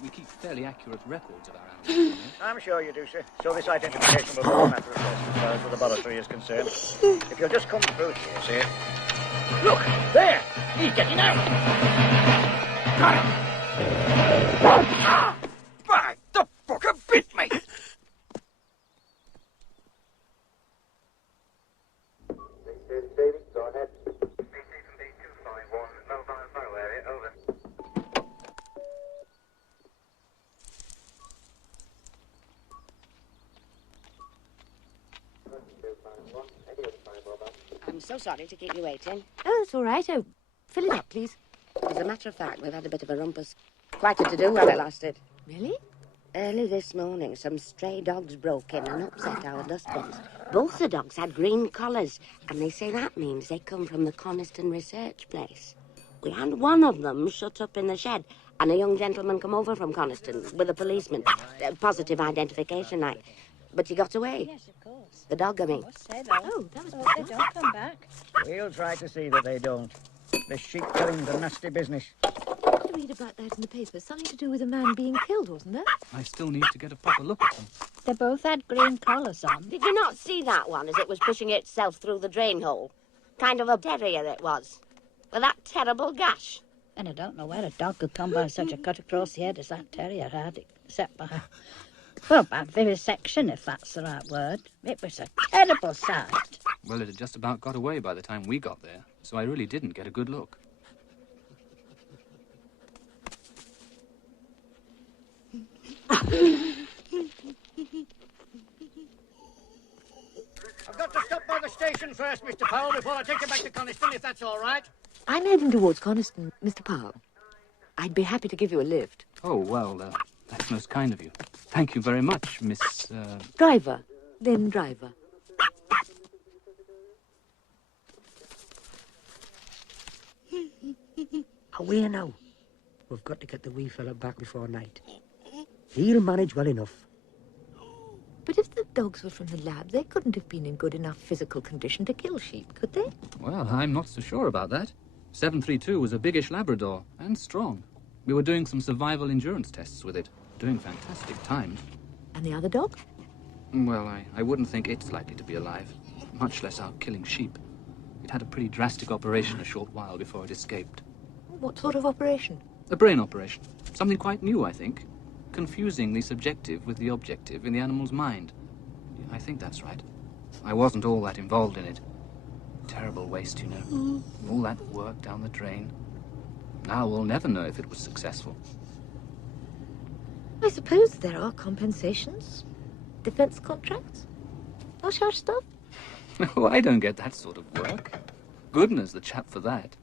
We keep fairly accurate records of our animals. I'm sure you do, sir. So this identification will be a matter of course as far as the laboratory is concerned. If you'll just come through here, sir. Look, there. He's getting out. Got him. By the fucker bit me! Go ahead. BT from B251, mobile area, over. so sorry to keep you waiting. Oh, that's all right. Oh, fill it up, please. As a matter of fact, we've had a bit of a rumpus. Quite a to-do while it lasted. Really? Early this morning, some stray dogs broke in and upset our dustbins. Both the dogs had green collars, and they say that means they come from the Coniston research place. We had one of them shut up in the shed, and a young gentleman come over from Coniston with a policeman. Positive identification, like. But he got away. Yes, of course. The dog, I mean. Say that. Oh, that was They don't come back. We'll try to see that they don't. The sheep killing's a nasty business. I did read about that in the paper. Something to do with a man being killed, wasn't there? I still need to get a proper look at them. They both had green collars on. Did you not see that one as it was pushing itself through the drain hole? Kind of a terrier it was. With that terrible gash. And I don't know where a dog could come by such a cut across the head as that terrier had, except by... Well, by vivisection, if that's the right word. It was a terrible sight. Well, it had just about got away by the time we got there, so I really didn't get a good look. I've got to stop by the station first, Mr. Powell, before I take you back to Coniston, if that's all right. I'm heading towards Coniston, Mr. Powell. I'd be happy to give you a lift. Oh, well, that's most kind of you. Thank you very much, Miss... Driver. Then driver. Away now. We've got to get the wee fella back before night. He'll manage well enough. But if the dogs were from the lab, they couldn't have been in good enough physical condition to kill sheep, could they? Well, I'm not so sure about that. 732 was a biggish Labrador, and strong. We were doing some survival endurance tests with it, doing fantastic times. And the other dog? Well, I wouldn't think it's likely to be alive, much less out killing sheep. It had a pretty drastic operation a short while before it escaped. What sort of operation? A brain operation. Something quite new, I think. Confusing the subjective with the objective in the animal's mind. I think that's right. I wasn't all that involved in it. Terrible waste, you know. All that work down the drain. Now we'll never know if it was successful. I suppose there are compensations. Defense contracts. Hush hush stuff. Oh, I don't get that sort of work. Goodness, the chap for that.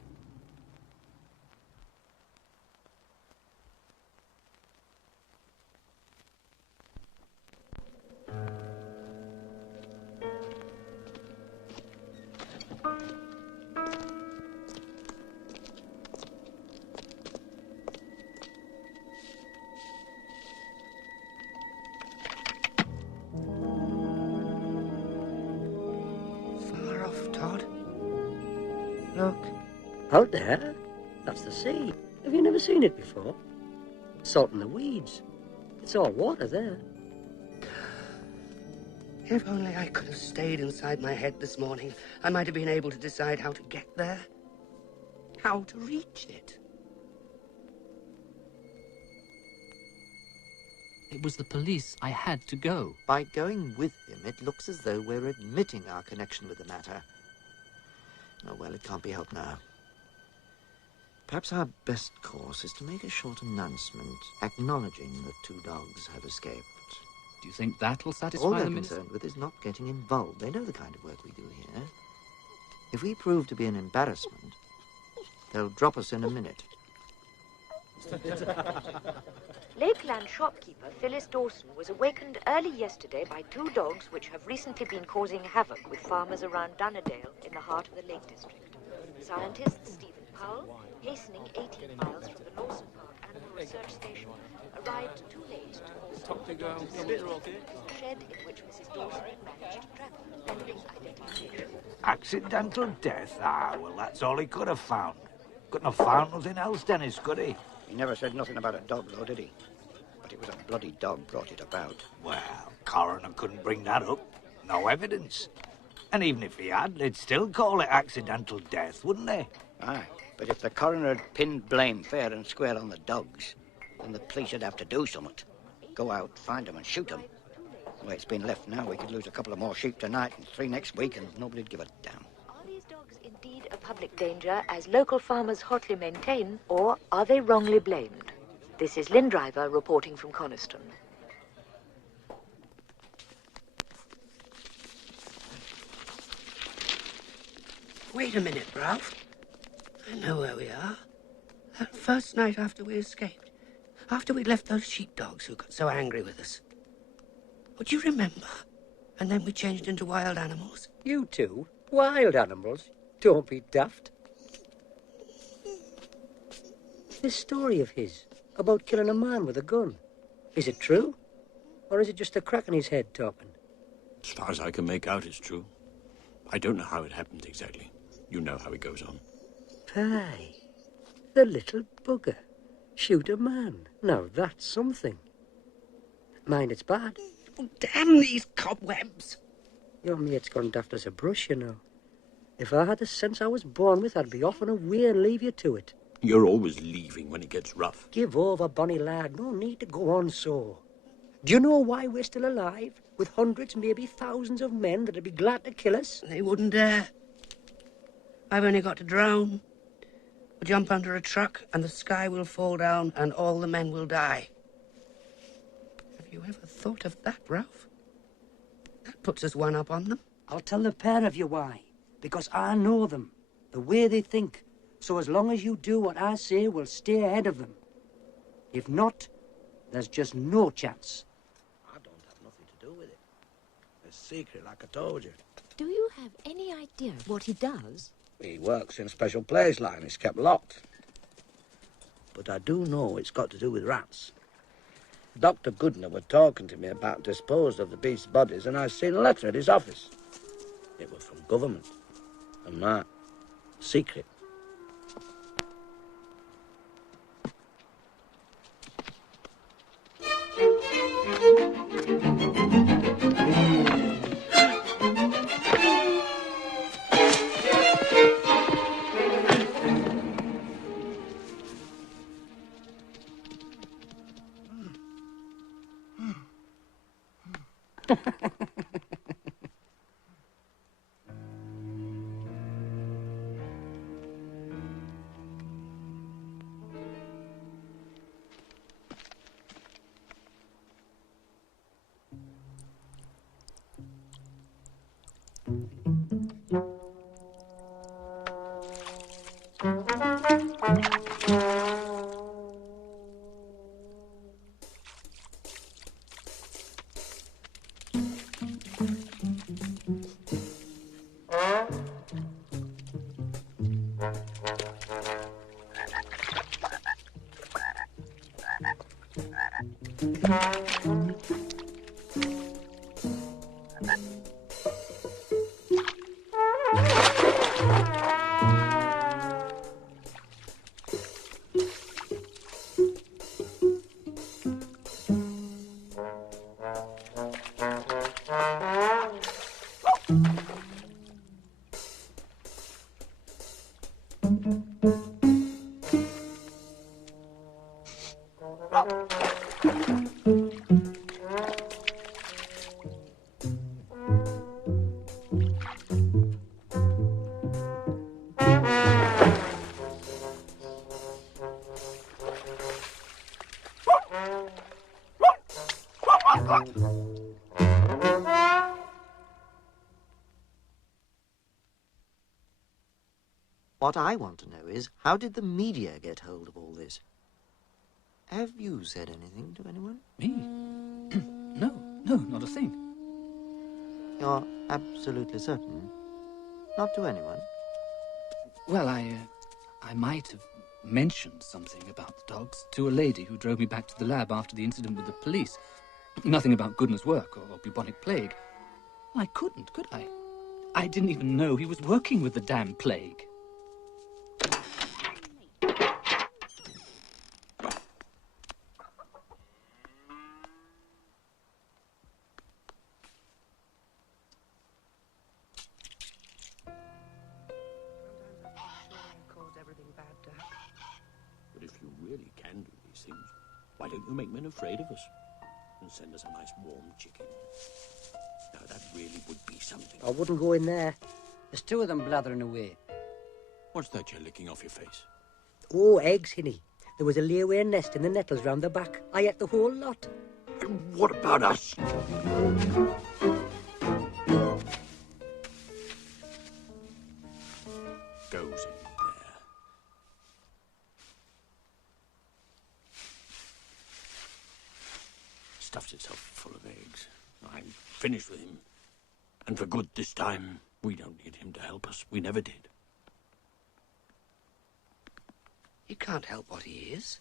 Far off, Todd. Look. Out there? That's the sea. Have you never seen it before? Salt in the weeds. It's all water there. If only I could have stayed inside my head this morning, I might have been able to decide how to get there. How to reach it. It was the police. I had to go. By going with him, it looks as though we're admitting our connection with the matter. Oh, well, it can't be helped now. Perhaps our best course is to make a short announcement acknowledging that 2 dogs have escaped. Do you think that'll satisfy All they're the minister? concerned with is not getting involved. They know the kind of work we do here. If we prove to be an embarrassment, they'll drop us in a minute. Lakeland shopkeeper Phyllis Dawson was awakened early yesterday by 2 dogs which have recently been causing havoc with farmers around Dunnerdale in the heart of the Lake District. Scientist Stephen Powell, hastening 18 miles from the Lawson Park Animal Research Station, arrived too late to call the shed in which Mrs. Dawson had managed to trap her, pending identification. Accidental death? Ah, well, that's all he could have found. Couldn't have found nothing else, Dennis, could he? He never said nothing about a dog, though, did he? But it was a bloody dog brought it about. Well, coroner couldn't bring that up. No evidence. And even if he had, they'd still call it accidental death, wouldn't they? Aye, but if the coroner had pinned blame fair and square on the dogs, then the police would have to do something. Go out, find them and shoot them. The way it's been left now, we could lose a couple of more sheep tonight and 3 next week and nobody'd give a damn. Are these dogs indeed a public danger, as local farmers hotly maintain, or are they wrongly blamed? This is Lynn Driver reporting from Coniston. Wait a minute, Ralph. I know where we are. That first night after we escaped. After we'd left those sheepdogs who got so angry with us. Would you remember? And then we changed into wild animals. You two? Wild animals? Don't be daft. This story of his about killing a man with a gun, is it true? Or is it just a crack in his head talking? As far as I can make out, it's true. I don't know how it happened exactly. You know how it goes on. Pie. The little bugger. Shoot a man. Now that's something. Mind it's bad. Oh, damn these cobwebs. Your mate's gone daft as a brush, you know. If I had the sense I was born with, I'd be off and away and leave you to it. You're always leaving when it gets rough. Give over, bonny lad. No need to go on so. Do you know why we're still alive? With hundreds, maybe thousands of men that'd be glad to kill us? They wouldn't dare. I've only got to drown. We'll jump under a truck and the sky will fall down and all the men will die. Have you ever thought of that, Ralph? That puts us one up on them. I'll tell the pair of you why. Because I know them. The way they think. So as long as you do what I say, we'll stay ahead of them. If not, there's just no chance. I don't have nothing to do with it. It's secret, like I told you. Do you have any idea of what he does? He works in a special place line. It's kept locked. But I do know it's got to do with rats. Dr. Goodner were talking to me about disposed of the beast's bodies, and I seen a letter at his office. It was from government. And that, secret. What I want to know is, how did the media get hold of all this? Have you said anything to anyone? Me? No, not a thing. You're absolutely certain? Not to anyone? Well, I might have mentioned something about the dogs to a lady who drove me back to the lab after the incident with the police. Nothing about Goodner's work or bubonic plague. I couldn't, could I? I didn't even know he was working with the damn plague. But if you really can do these things, why don't you make men afraid of us and send us a nice warm chicken? Now, that really would be something. I wouldn't go in there. There's two of them blathering away. What's that you're licking off your face? Oh, eggs, Hinny. There was a layaway nest in the nettles round the back. I ate the whole lot. And what about us? stuffs itself full of eggs. I'm finished with him. And for good this time. We don't need him to help us. We never did. He can't help what he is.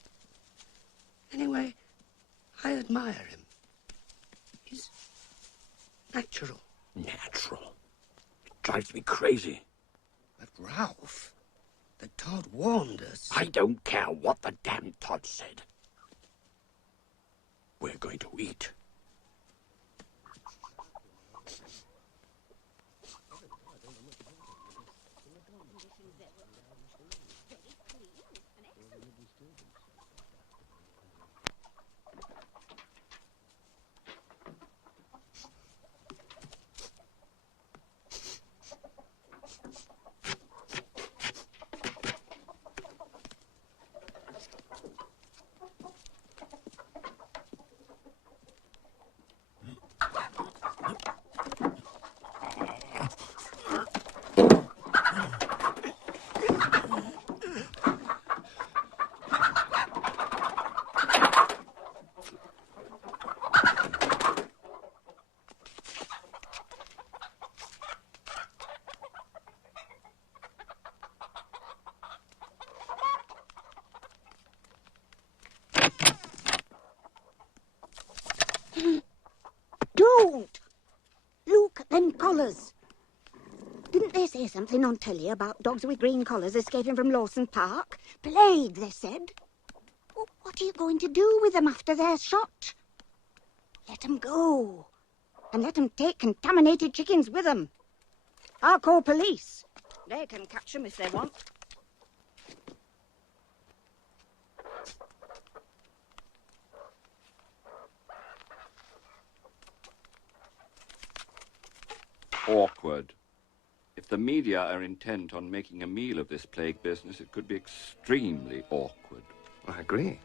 Anyway, I admire him. He's natural. Natural? It drives me crazy. But Ralph, the Todd warned us. I don't care what the damn Todd said. We're going to eat. Don't! Look at them collars. Didn't they say something on telly about dogs with green collars escaping from Lawson Park? Plague, they said. Oh, what are you going to do with them after they're shot? Let them go. And let them take contaminated chickens with them. I'll call police. They can catch them if they want. Awkward. If the media are intent on making a meal of this plague business, it could be extremely awkward. I agree.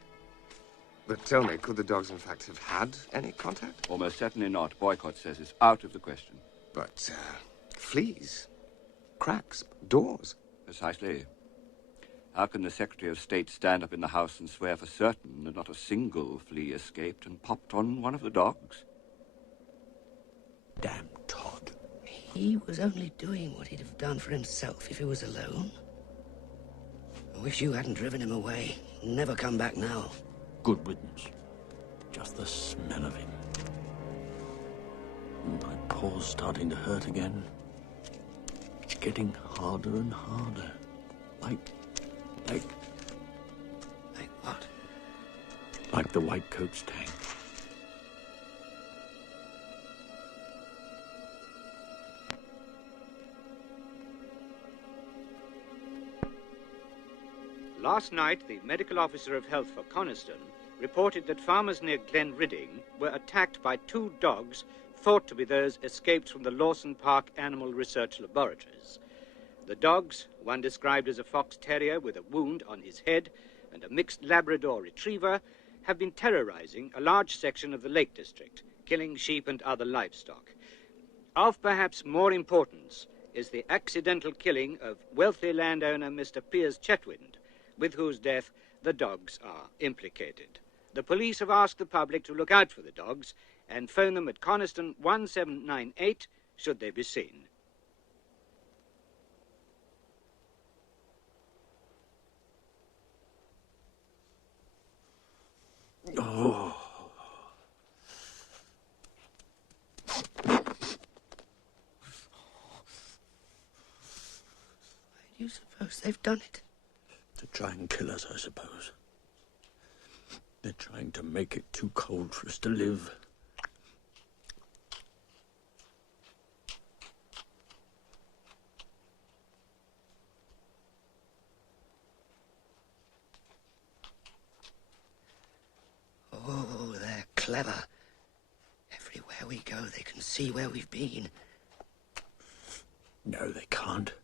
But tell me, could the dogs in fact have had any contact? Almost certainly not. Boycott says it's out of the question. But, fleas, cracks, doors. Precisely. How can the Secretary of State stand up in the House and swear for certain that not a single flea escaped and popped on one of the dogs? Damn Todd. He was only doing what he'd have done for himself if he was alone. I wish you hadn't driven him away. Never come back now. Good riddance. Just the smell of him. My paw's starting to hurt again. It's getting harder and harder. Like what? Like the white coat's tank. Last night, the medical officer of health for Coniston reported that farmers near Glen Ridding were attacked by 2 dogs thought to be those escaped from the Lawson Park Animal Research Laboratories. The dogs, one described as a fox terrier with a wound on his head and a mixed Labrador retriever, have been terrorizing a large section of the Lake District, killing sheep and other livestock. Of perhaps more importance is the accidental killing of wealthy landowner Mr. Piers Chetwynd, with whose death the dogs are implicated. The police have asked the public to look out for the dogs and phone them at Coniston 1798 should they be seen. Oh. Why do you suppose they've done it? To try and kill us, I suppose. They're trying to make it too cold for us to live. Oh, they're clever. Everywhere we go, they can see where we've been. No, they can't.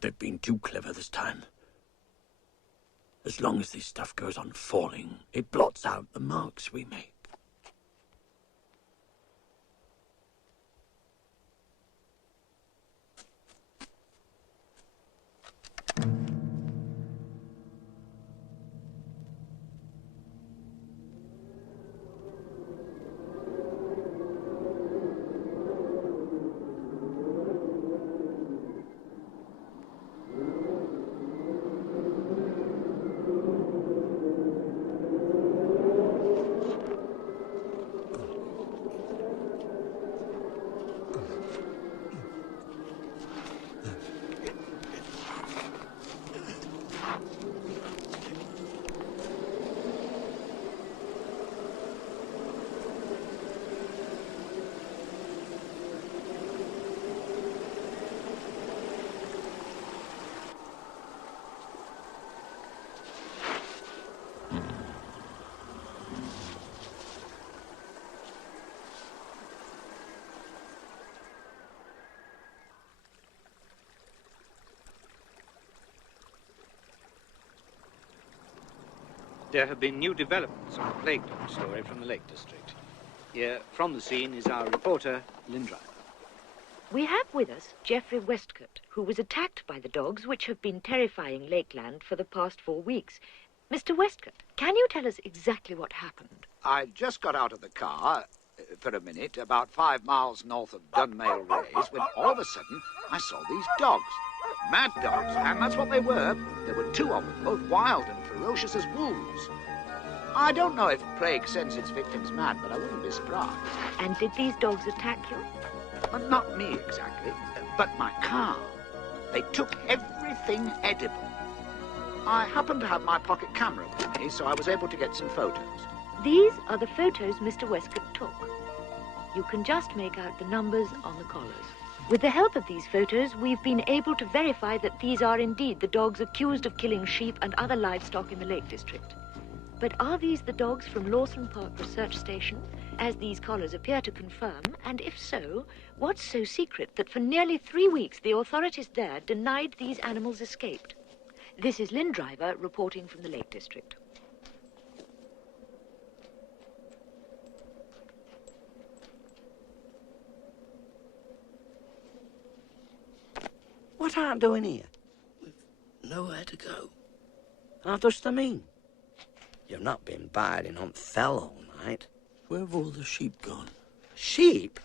They've been too clever this time. As long as this stuff goes on falling, it blots out the marks we make. There have been new developments on the plague dog story from the Lake District. Here, from the scene, is our reporter, Lynn Driver. We have with us Geoffrey Westcott, who was attacked by the dogs which have been terrifying Lakeland for the past 4 weeks. Mr. Westcott, can you tell us exactly what happened? I just got out of the car for a minute, about 5 miles north of Dunmail Race, when all of a sudden I saw these dogs. Mad dogs, and that's what they were. There were 2 of them, both wild and ferocious as wolves. I don't know if plague sends its victims mad, but I wouldn't be surprised. And did these dogs attack you? Not me exactly, but my car. They took everything edible. I happened to have my pocket camera with me, so I was able to get some photos. These are the photos Mr. Westcott took. You can just make out the numbers on the collars. With the help of these photos, we've been able to verify that these are indeed the dogs accused of killing sheep and other livestock in the Lake District. But are these the dogs from Lawson Park Research Station, as these collars appear to confirm? And if so, what's so secret that for nearly 3 weeks the authorities there denied these animals escaped? This is Lynn Driver reporting from the Lake District. What are you doing here? Nowhere to go. How does that mean? You've not been biding on Fell all night. Where have all the sheep gone? Sheep?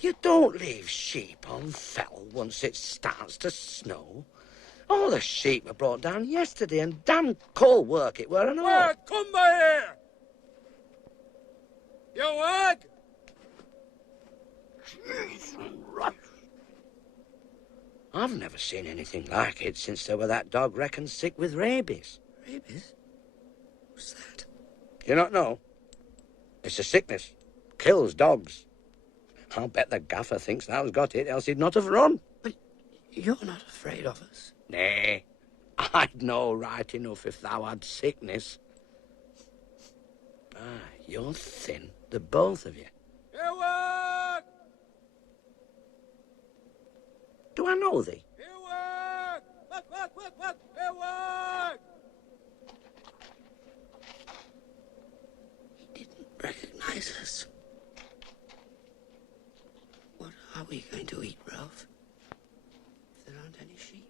You don't leave sheep on Fell once it starts to snow. All the sheep were brought down yesterday, and damn cold work it were and all. Wag, come by here! You Wag! Jeez, right. I've never seen anything like it since there were that dog reckoned sick with rabies. Rabies? What's that? You not know? It's a sickness. Kills dogs. I'll bet the gaffer thinks thou's got it, else he'd not have run. But you're not afraid of us? Nay, I'd know right enough if thou had sickness. You're thin, the both of you. Ewan! Do I know thee? Ewan! What? Ewan! He didn't recognize us. What are we going to eat, Ralph? If there aren't any sheep?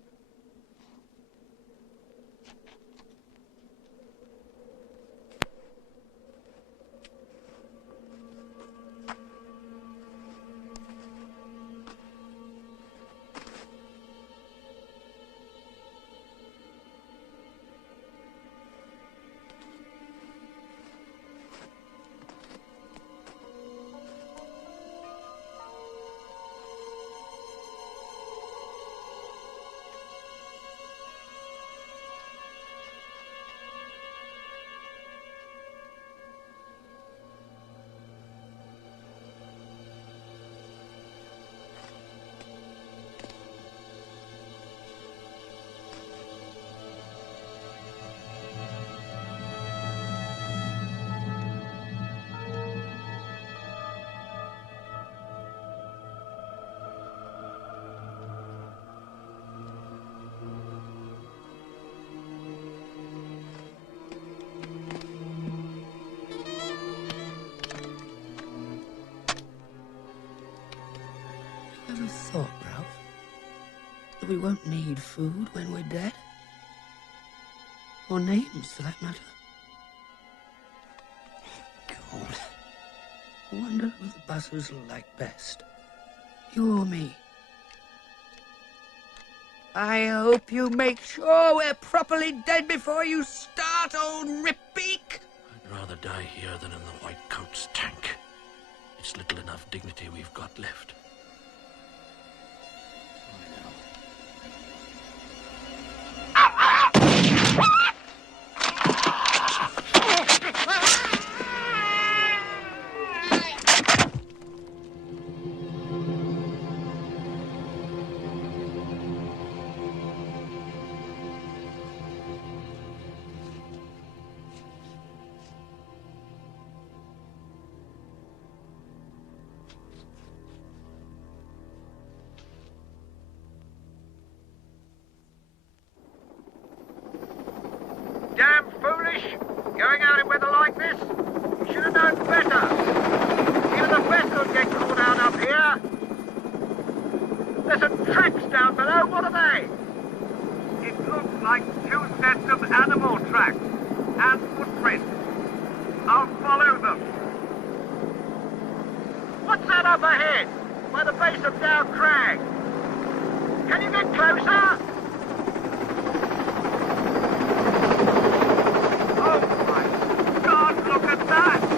Ever thought, Ralph, that we won't need food when we're dead? Or names, for that matter? God, I wonder who the buzzers will like best. You or me? I hope you make sure we're properly dead before you start, old Ripbeak. I'd rather die here than in the White Coat's tank. It's little enough dignity we've got left. base of Dow Crag. Can you get closer? Oh my God, look at that!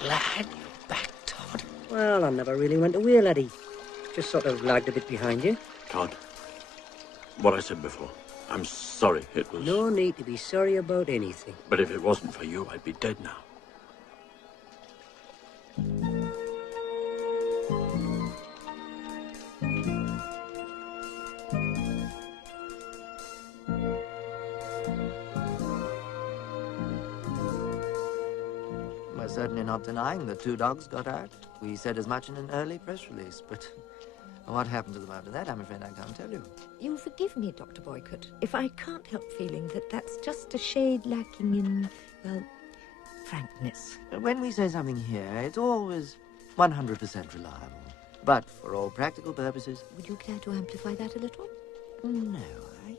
Glad you're back, Todd. Well, I never really went away, laddie. Just sort of lagged a bit behind you. Todd, what I said before, I'm sorry. It was... No need to be sorry about anything. But if it wasn't for you, I'd be dead now. We're certainly not denying that 2 dogs got out. We said as much in an early press release, but what happened to them after that, I'm afraid I can't tell you. You'll forgive me, Dr. Boycott, if I can't help feeling that that's just a shade lacking in, well, frankness. When we say something here, it's always 100% reliable. But for all practical purposes... Would you care to amplify that a little? No, I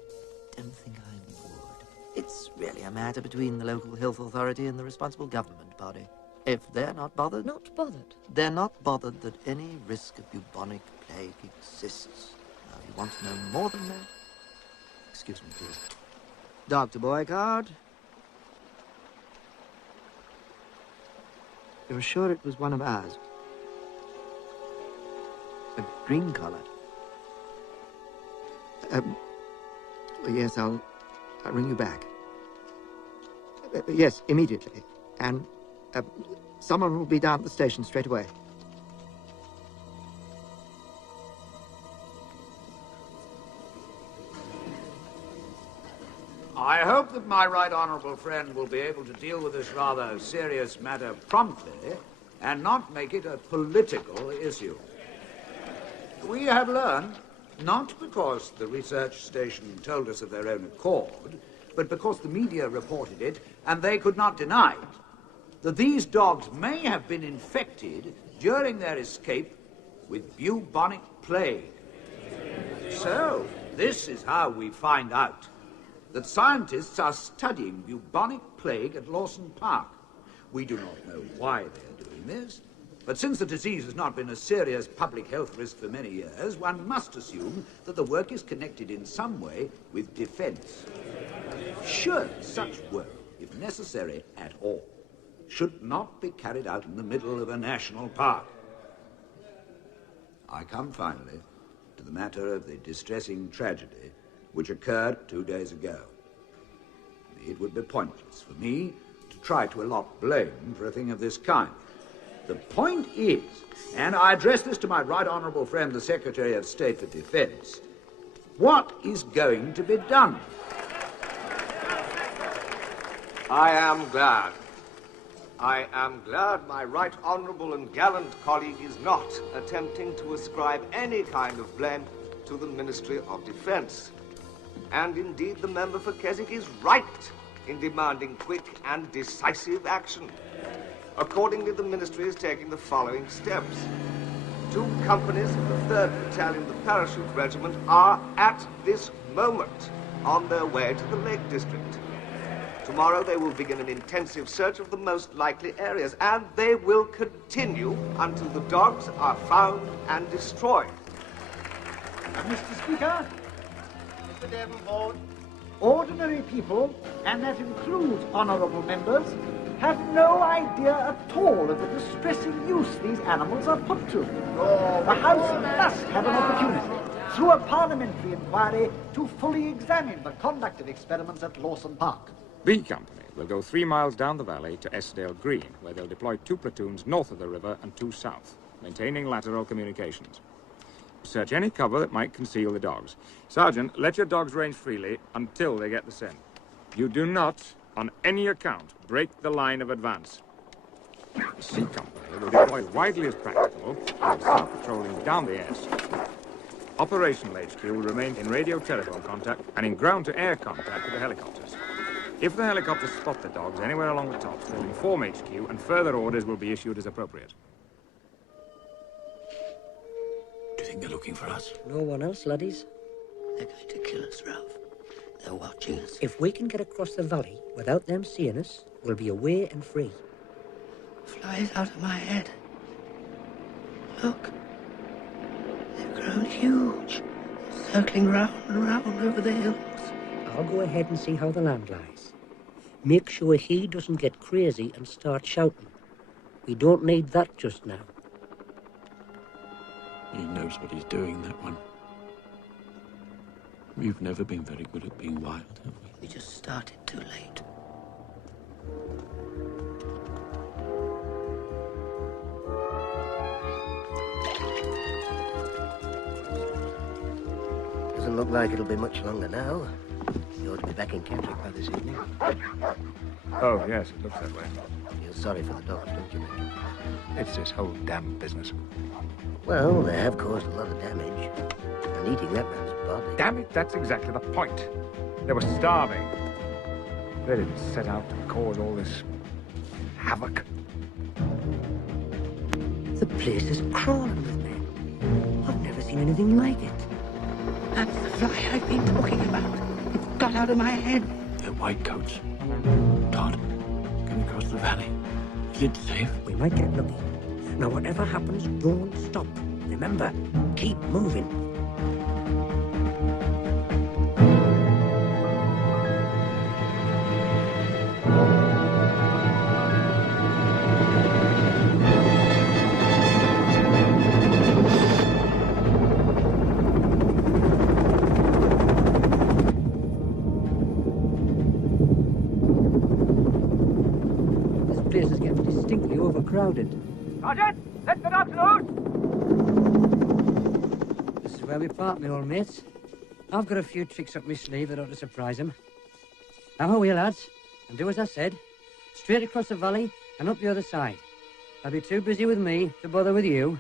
don't think I would. It's really a matter between the local health authority and the responsible government body. If they're not bothered... Not bothered? They're not bothered that any risk of bubonic plague exists. Now, if you want to know more than that... Excuse me, please. Dr. Boycott? You're sure it was one of ours? A green collar? Yes, I'll ring you back. Yes, immediately. And someone will be down at the station straight away. I hope that my right honourable friend will be able to deal with this rather serious matter promptly and not make it a political issue. We have learned, not because the research station told us of their own accord, but because the media reported it and they could not deny it, that these dogs may have been infected during their escape with bubonic plague. So, this is how we find out that scientists are studying bubonic plague at Lawson Park. We do not know why they're doing this, but since the disease has not been a serious public health risk for many years, one must assume that the work is connected in some way with defense. Surely such work, if necessary at all, should not be carried out in the middle of a national park. I come finally to the matter of the distressing tragedy which occurred 2 days ago. It would be pointless for me to try to allot blame for a thing of this kind. The point is, and I address this to my right honourable friend, the Secretary of State for Defence, what is going to be done? I am glad my right honourable and gallant colleague is not attempting to ascribe any kind of blame to the Ministry of Defence. And indeed, the member for Keswick is right in demanding quick and decisive action. Accordingly, the Ministry is taking the following steps. 2 companies of the 3rd Battalion, the Parachute Regiment, are at this moment on their way to the Lake District. Tomorrow they will begin an intensive search of the most likely areas, and they will continue until the dogs are found and destroyed. Mr. Speaker, Mr. Davenport, ordinary people, and that includes honourable members, have no idea at all of the distressing use these animals are put to. The House must have an opportunity, through a parliamentary inquiry, to fully examine the conduct of experiments at Lawson Park. B Company will go 3 miles down the valley to Esdale Green, where they'll deploy 2 platoons north of the river and 2 south, maintaining lateral communications. Search any cover that might conceal the dogs. Sergeant, let your dogs range freely until they get the scent. You do not, on any account, break the line of advance. C Company will deploy widely as practicable and start patrolling down the S. Operational HQ will remain in radio telephone contact and in ground-to-air contact with the helicopters. If the helicopters spot the dogs anywhere along the tops, they'll inform HQ and further orders will be issued as appropriate. Do you think they're looking for us? No one else, laddies. They're going to kill us, Ralph. They're watching us. If we can get across the valley without them seeing us, we'll be away and free. Flies out of my head. Look. They've grown huge. Circling round and round over the hills. I'll go ahead and see how the land lies. Make sure he doesn't get crazy and start shouting. We don't need that just now. He knows what he's doing, that one. We've never been very good at being wild, have we? We just started too late. Doesn't look like it'll be much longer now. You ought to be back in Kendrick by this evening. Oh, yes, it looks that way. Feel sorry for the dogs, don't you, Nick? It's this whole damn business. Well, they have caused a lot of damage. And eating that man's body. Damn it, that's exactly the point. They were starving. They didn't set out to cause all this havoc. The place is crawling with men. I've never seen anything like it. That's the fly I've been talking about. It's got out of my head. They're white coats. Todd, can we cross the valley? Is it safe? We might get lucky. Now, whatever happens, don't stop. Remember, keep moving. This place is getting distinctly overcrowded. Sergeant, let the dogs loose! This is where we park, my old mates. I've got a few tricks up my sleeve that ought to surprise them. Now away, lads, and do as I said. Straight across the valley and up the other side. I'll be too busy with me to bother with you.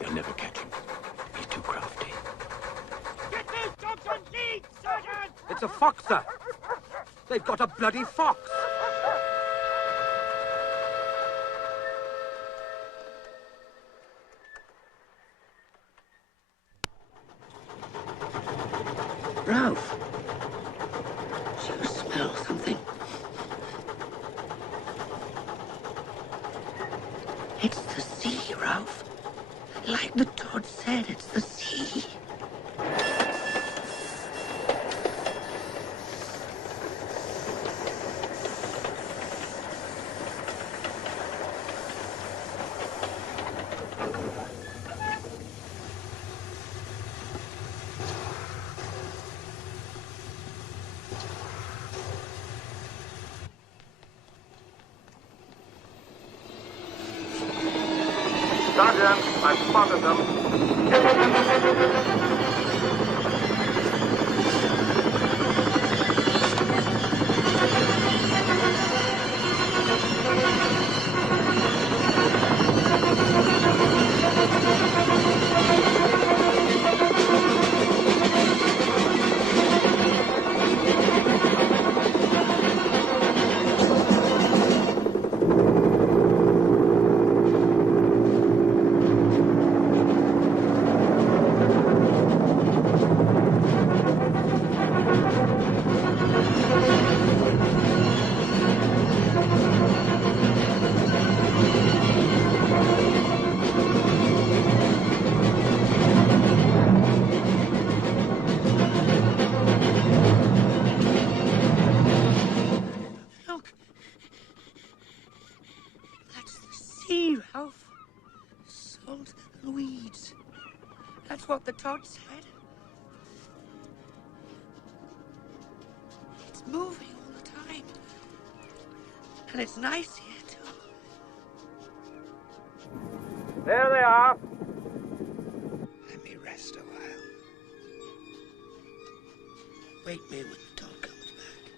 You'll never catch him. He's too crafty. Get those dogs on lead, Sergeant! It's a fox, sir. They've got a bloody fox. Ralph. Do you smell something? It's the sea, Ralph. Like the Todd said, it's the sea. Sergeant, I've spotted them. Look. That's the sea, Ralph. Salt and weeds. That's what the Todd said. It's moving all the time. And it's nice here, too. There they are. Let me rest a while. Wake me when the Todd comes back.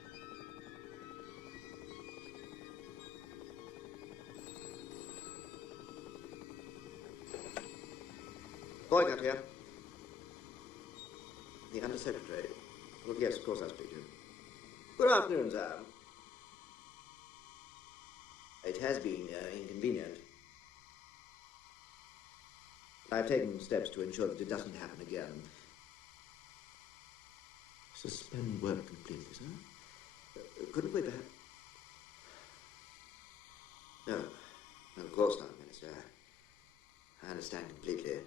Boycott here. The Undersecretary. Well, yes, of course I'll speak to you. Good afternoon, sir. It has been inconvenient. I've taken steps to ensure that it doesn't happen again. Suspend work completely, sir? Couldn't we perhaps... No, of course not, Minister. I understand completely.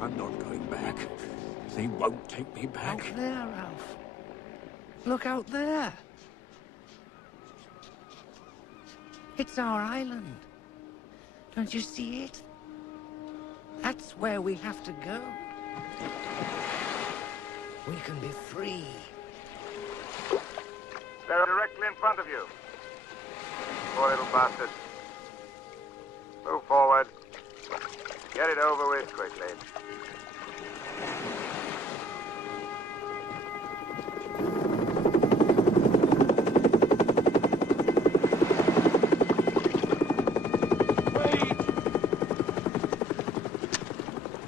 I'm not going back. They won't take me back. Out there, Ralph. Look out there. It's our island. Don't you see it? That's where we have to go. We can be free. They're directly in front of you. Poor little bastard. Move forward. Get it over with quickly.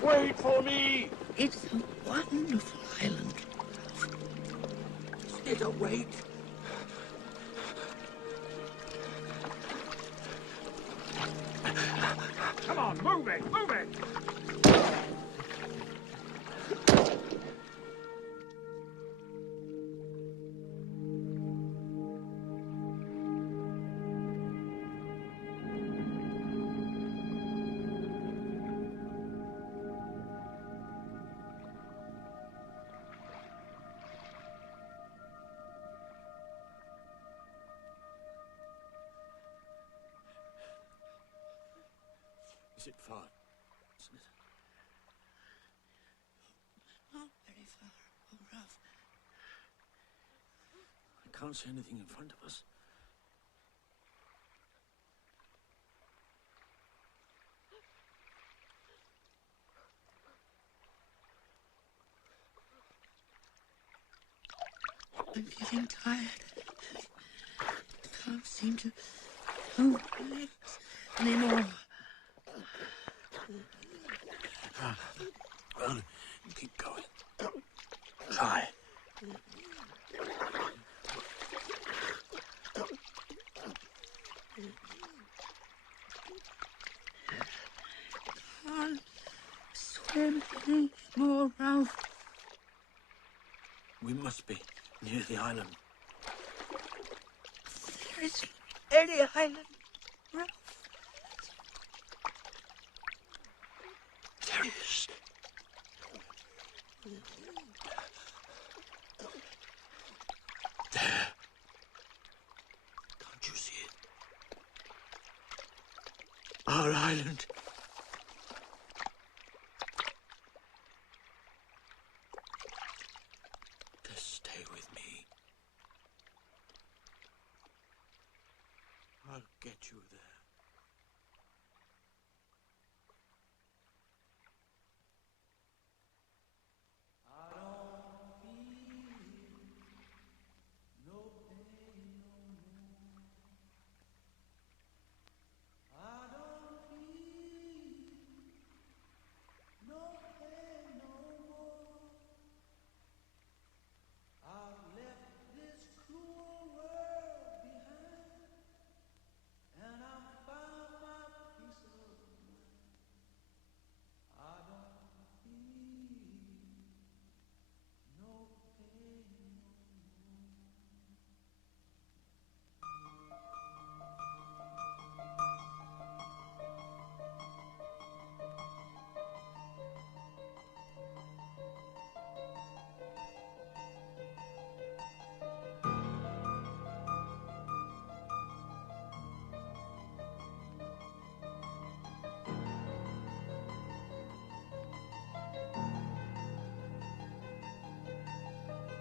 Wait for me! It's a wonderful island, Ralph. Let her wait. Come on, move it, move it! Is it far? Isn't it? Not very far, oh, Ralph. I can't see anything in front of us. I'm getting tired. I can't seem to move my legs anymore. Well, keep going. Try. Can't swim anymore, Ralph. We must be near the island. There isn't any island, Ralph. There is. There. Can't you see it? Our island. Just stay with me.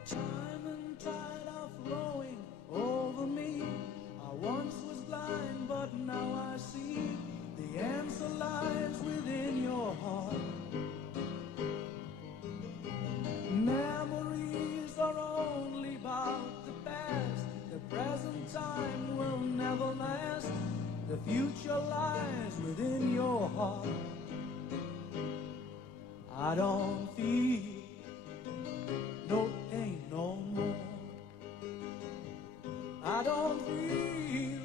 Time and tide are flowing over me. I once was blind, but now I see. The answer lies within your heart. Memories are only about the past. The present time will never last. The future lies within your heart. I don't feel no pain no more. I don't feel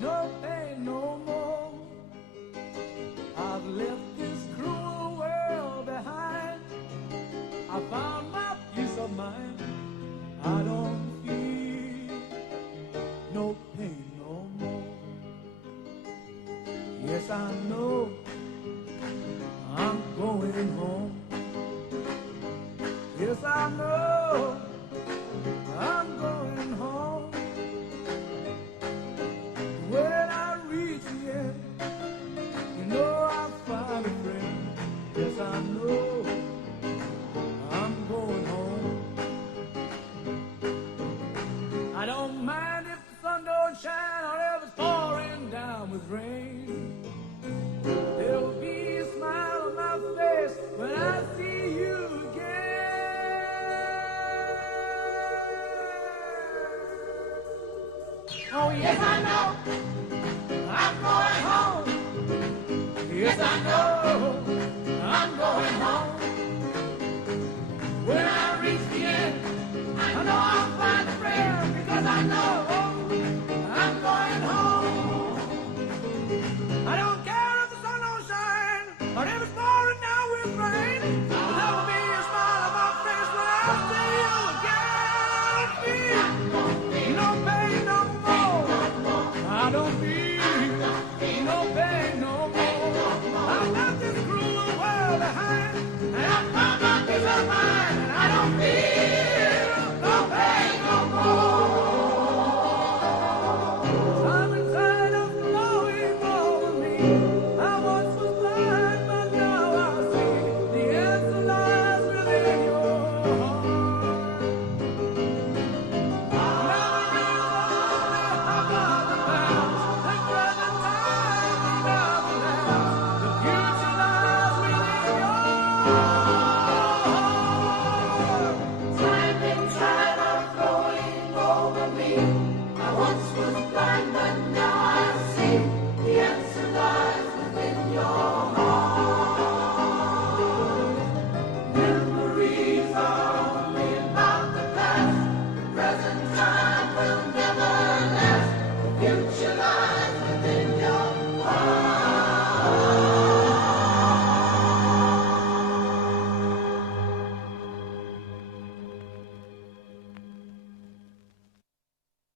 no pain no more. I've left this cruel world behind. I found my peace of mind. I don't feel no pain no more. Yes, I know I'm going home. Yes, I know I'm going home. When I reach the end, you know I'll find a friend. Yes, I know I'm going home. I don't mind if the sun don't shine or if it's pouring down with rain. There'll be a smile on my face when I see you again. Oh, yes, I know I'm going home. Yes, I know I'm going home. When I reach the end, I know I'll find a friend because I know I'm going home. I don't care if the sun don't shine or if it's pouring down with rain. There will be a smile on my face when I see you again. I don't feel no pain no more. I don't feel no pain no more. I left this cruel world behind and I found my peace of mind. And I don't feel no pain no more. Time and tide are flowing over me.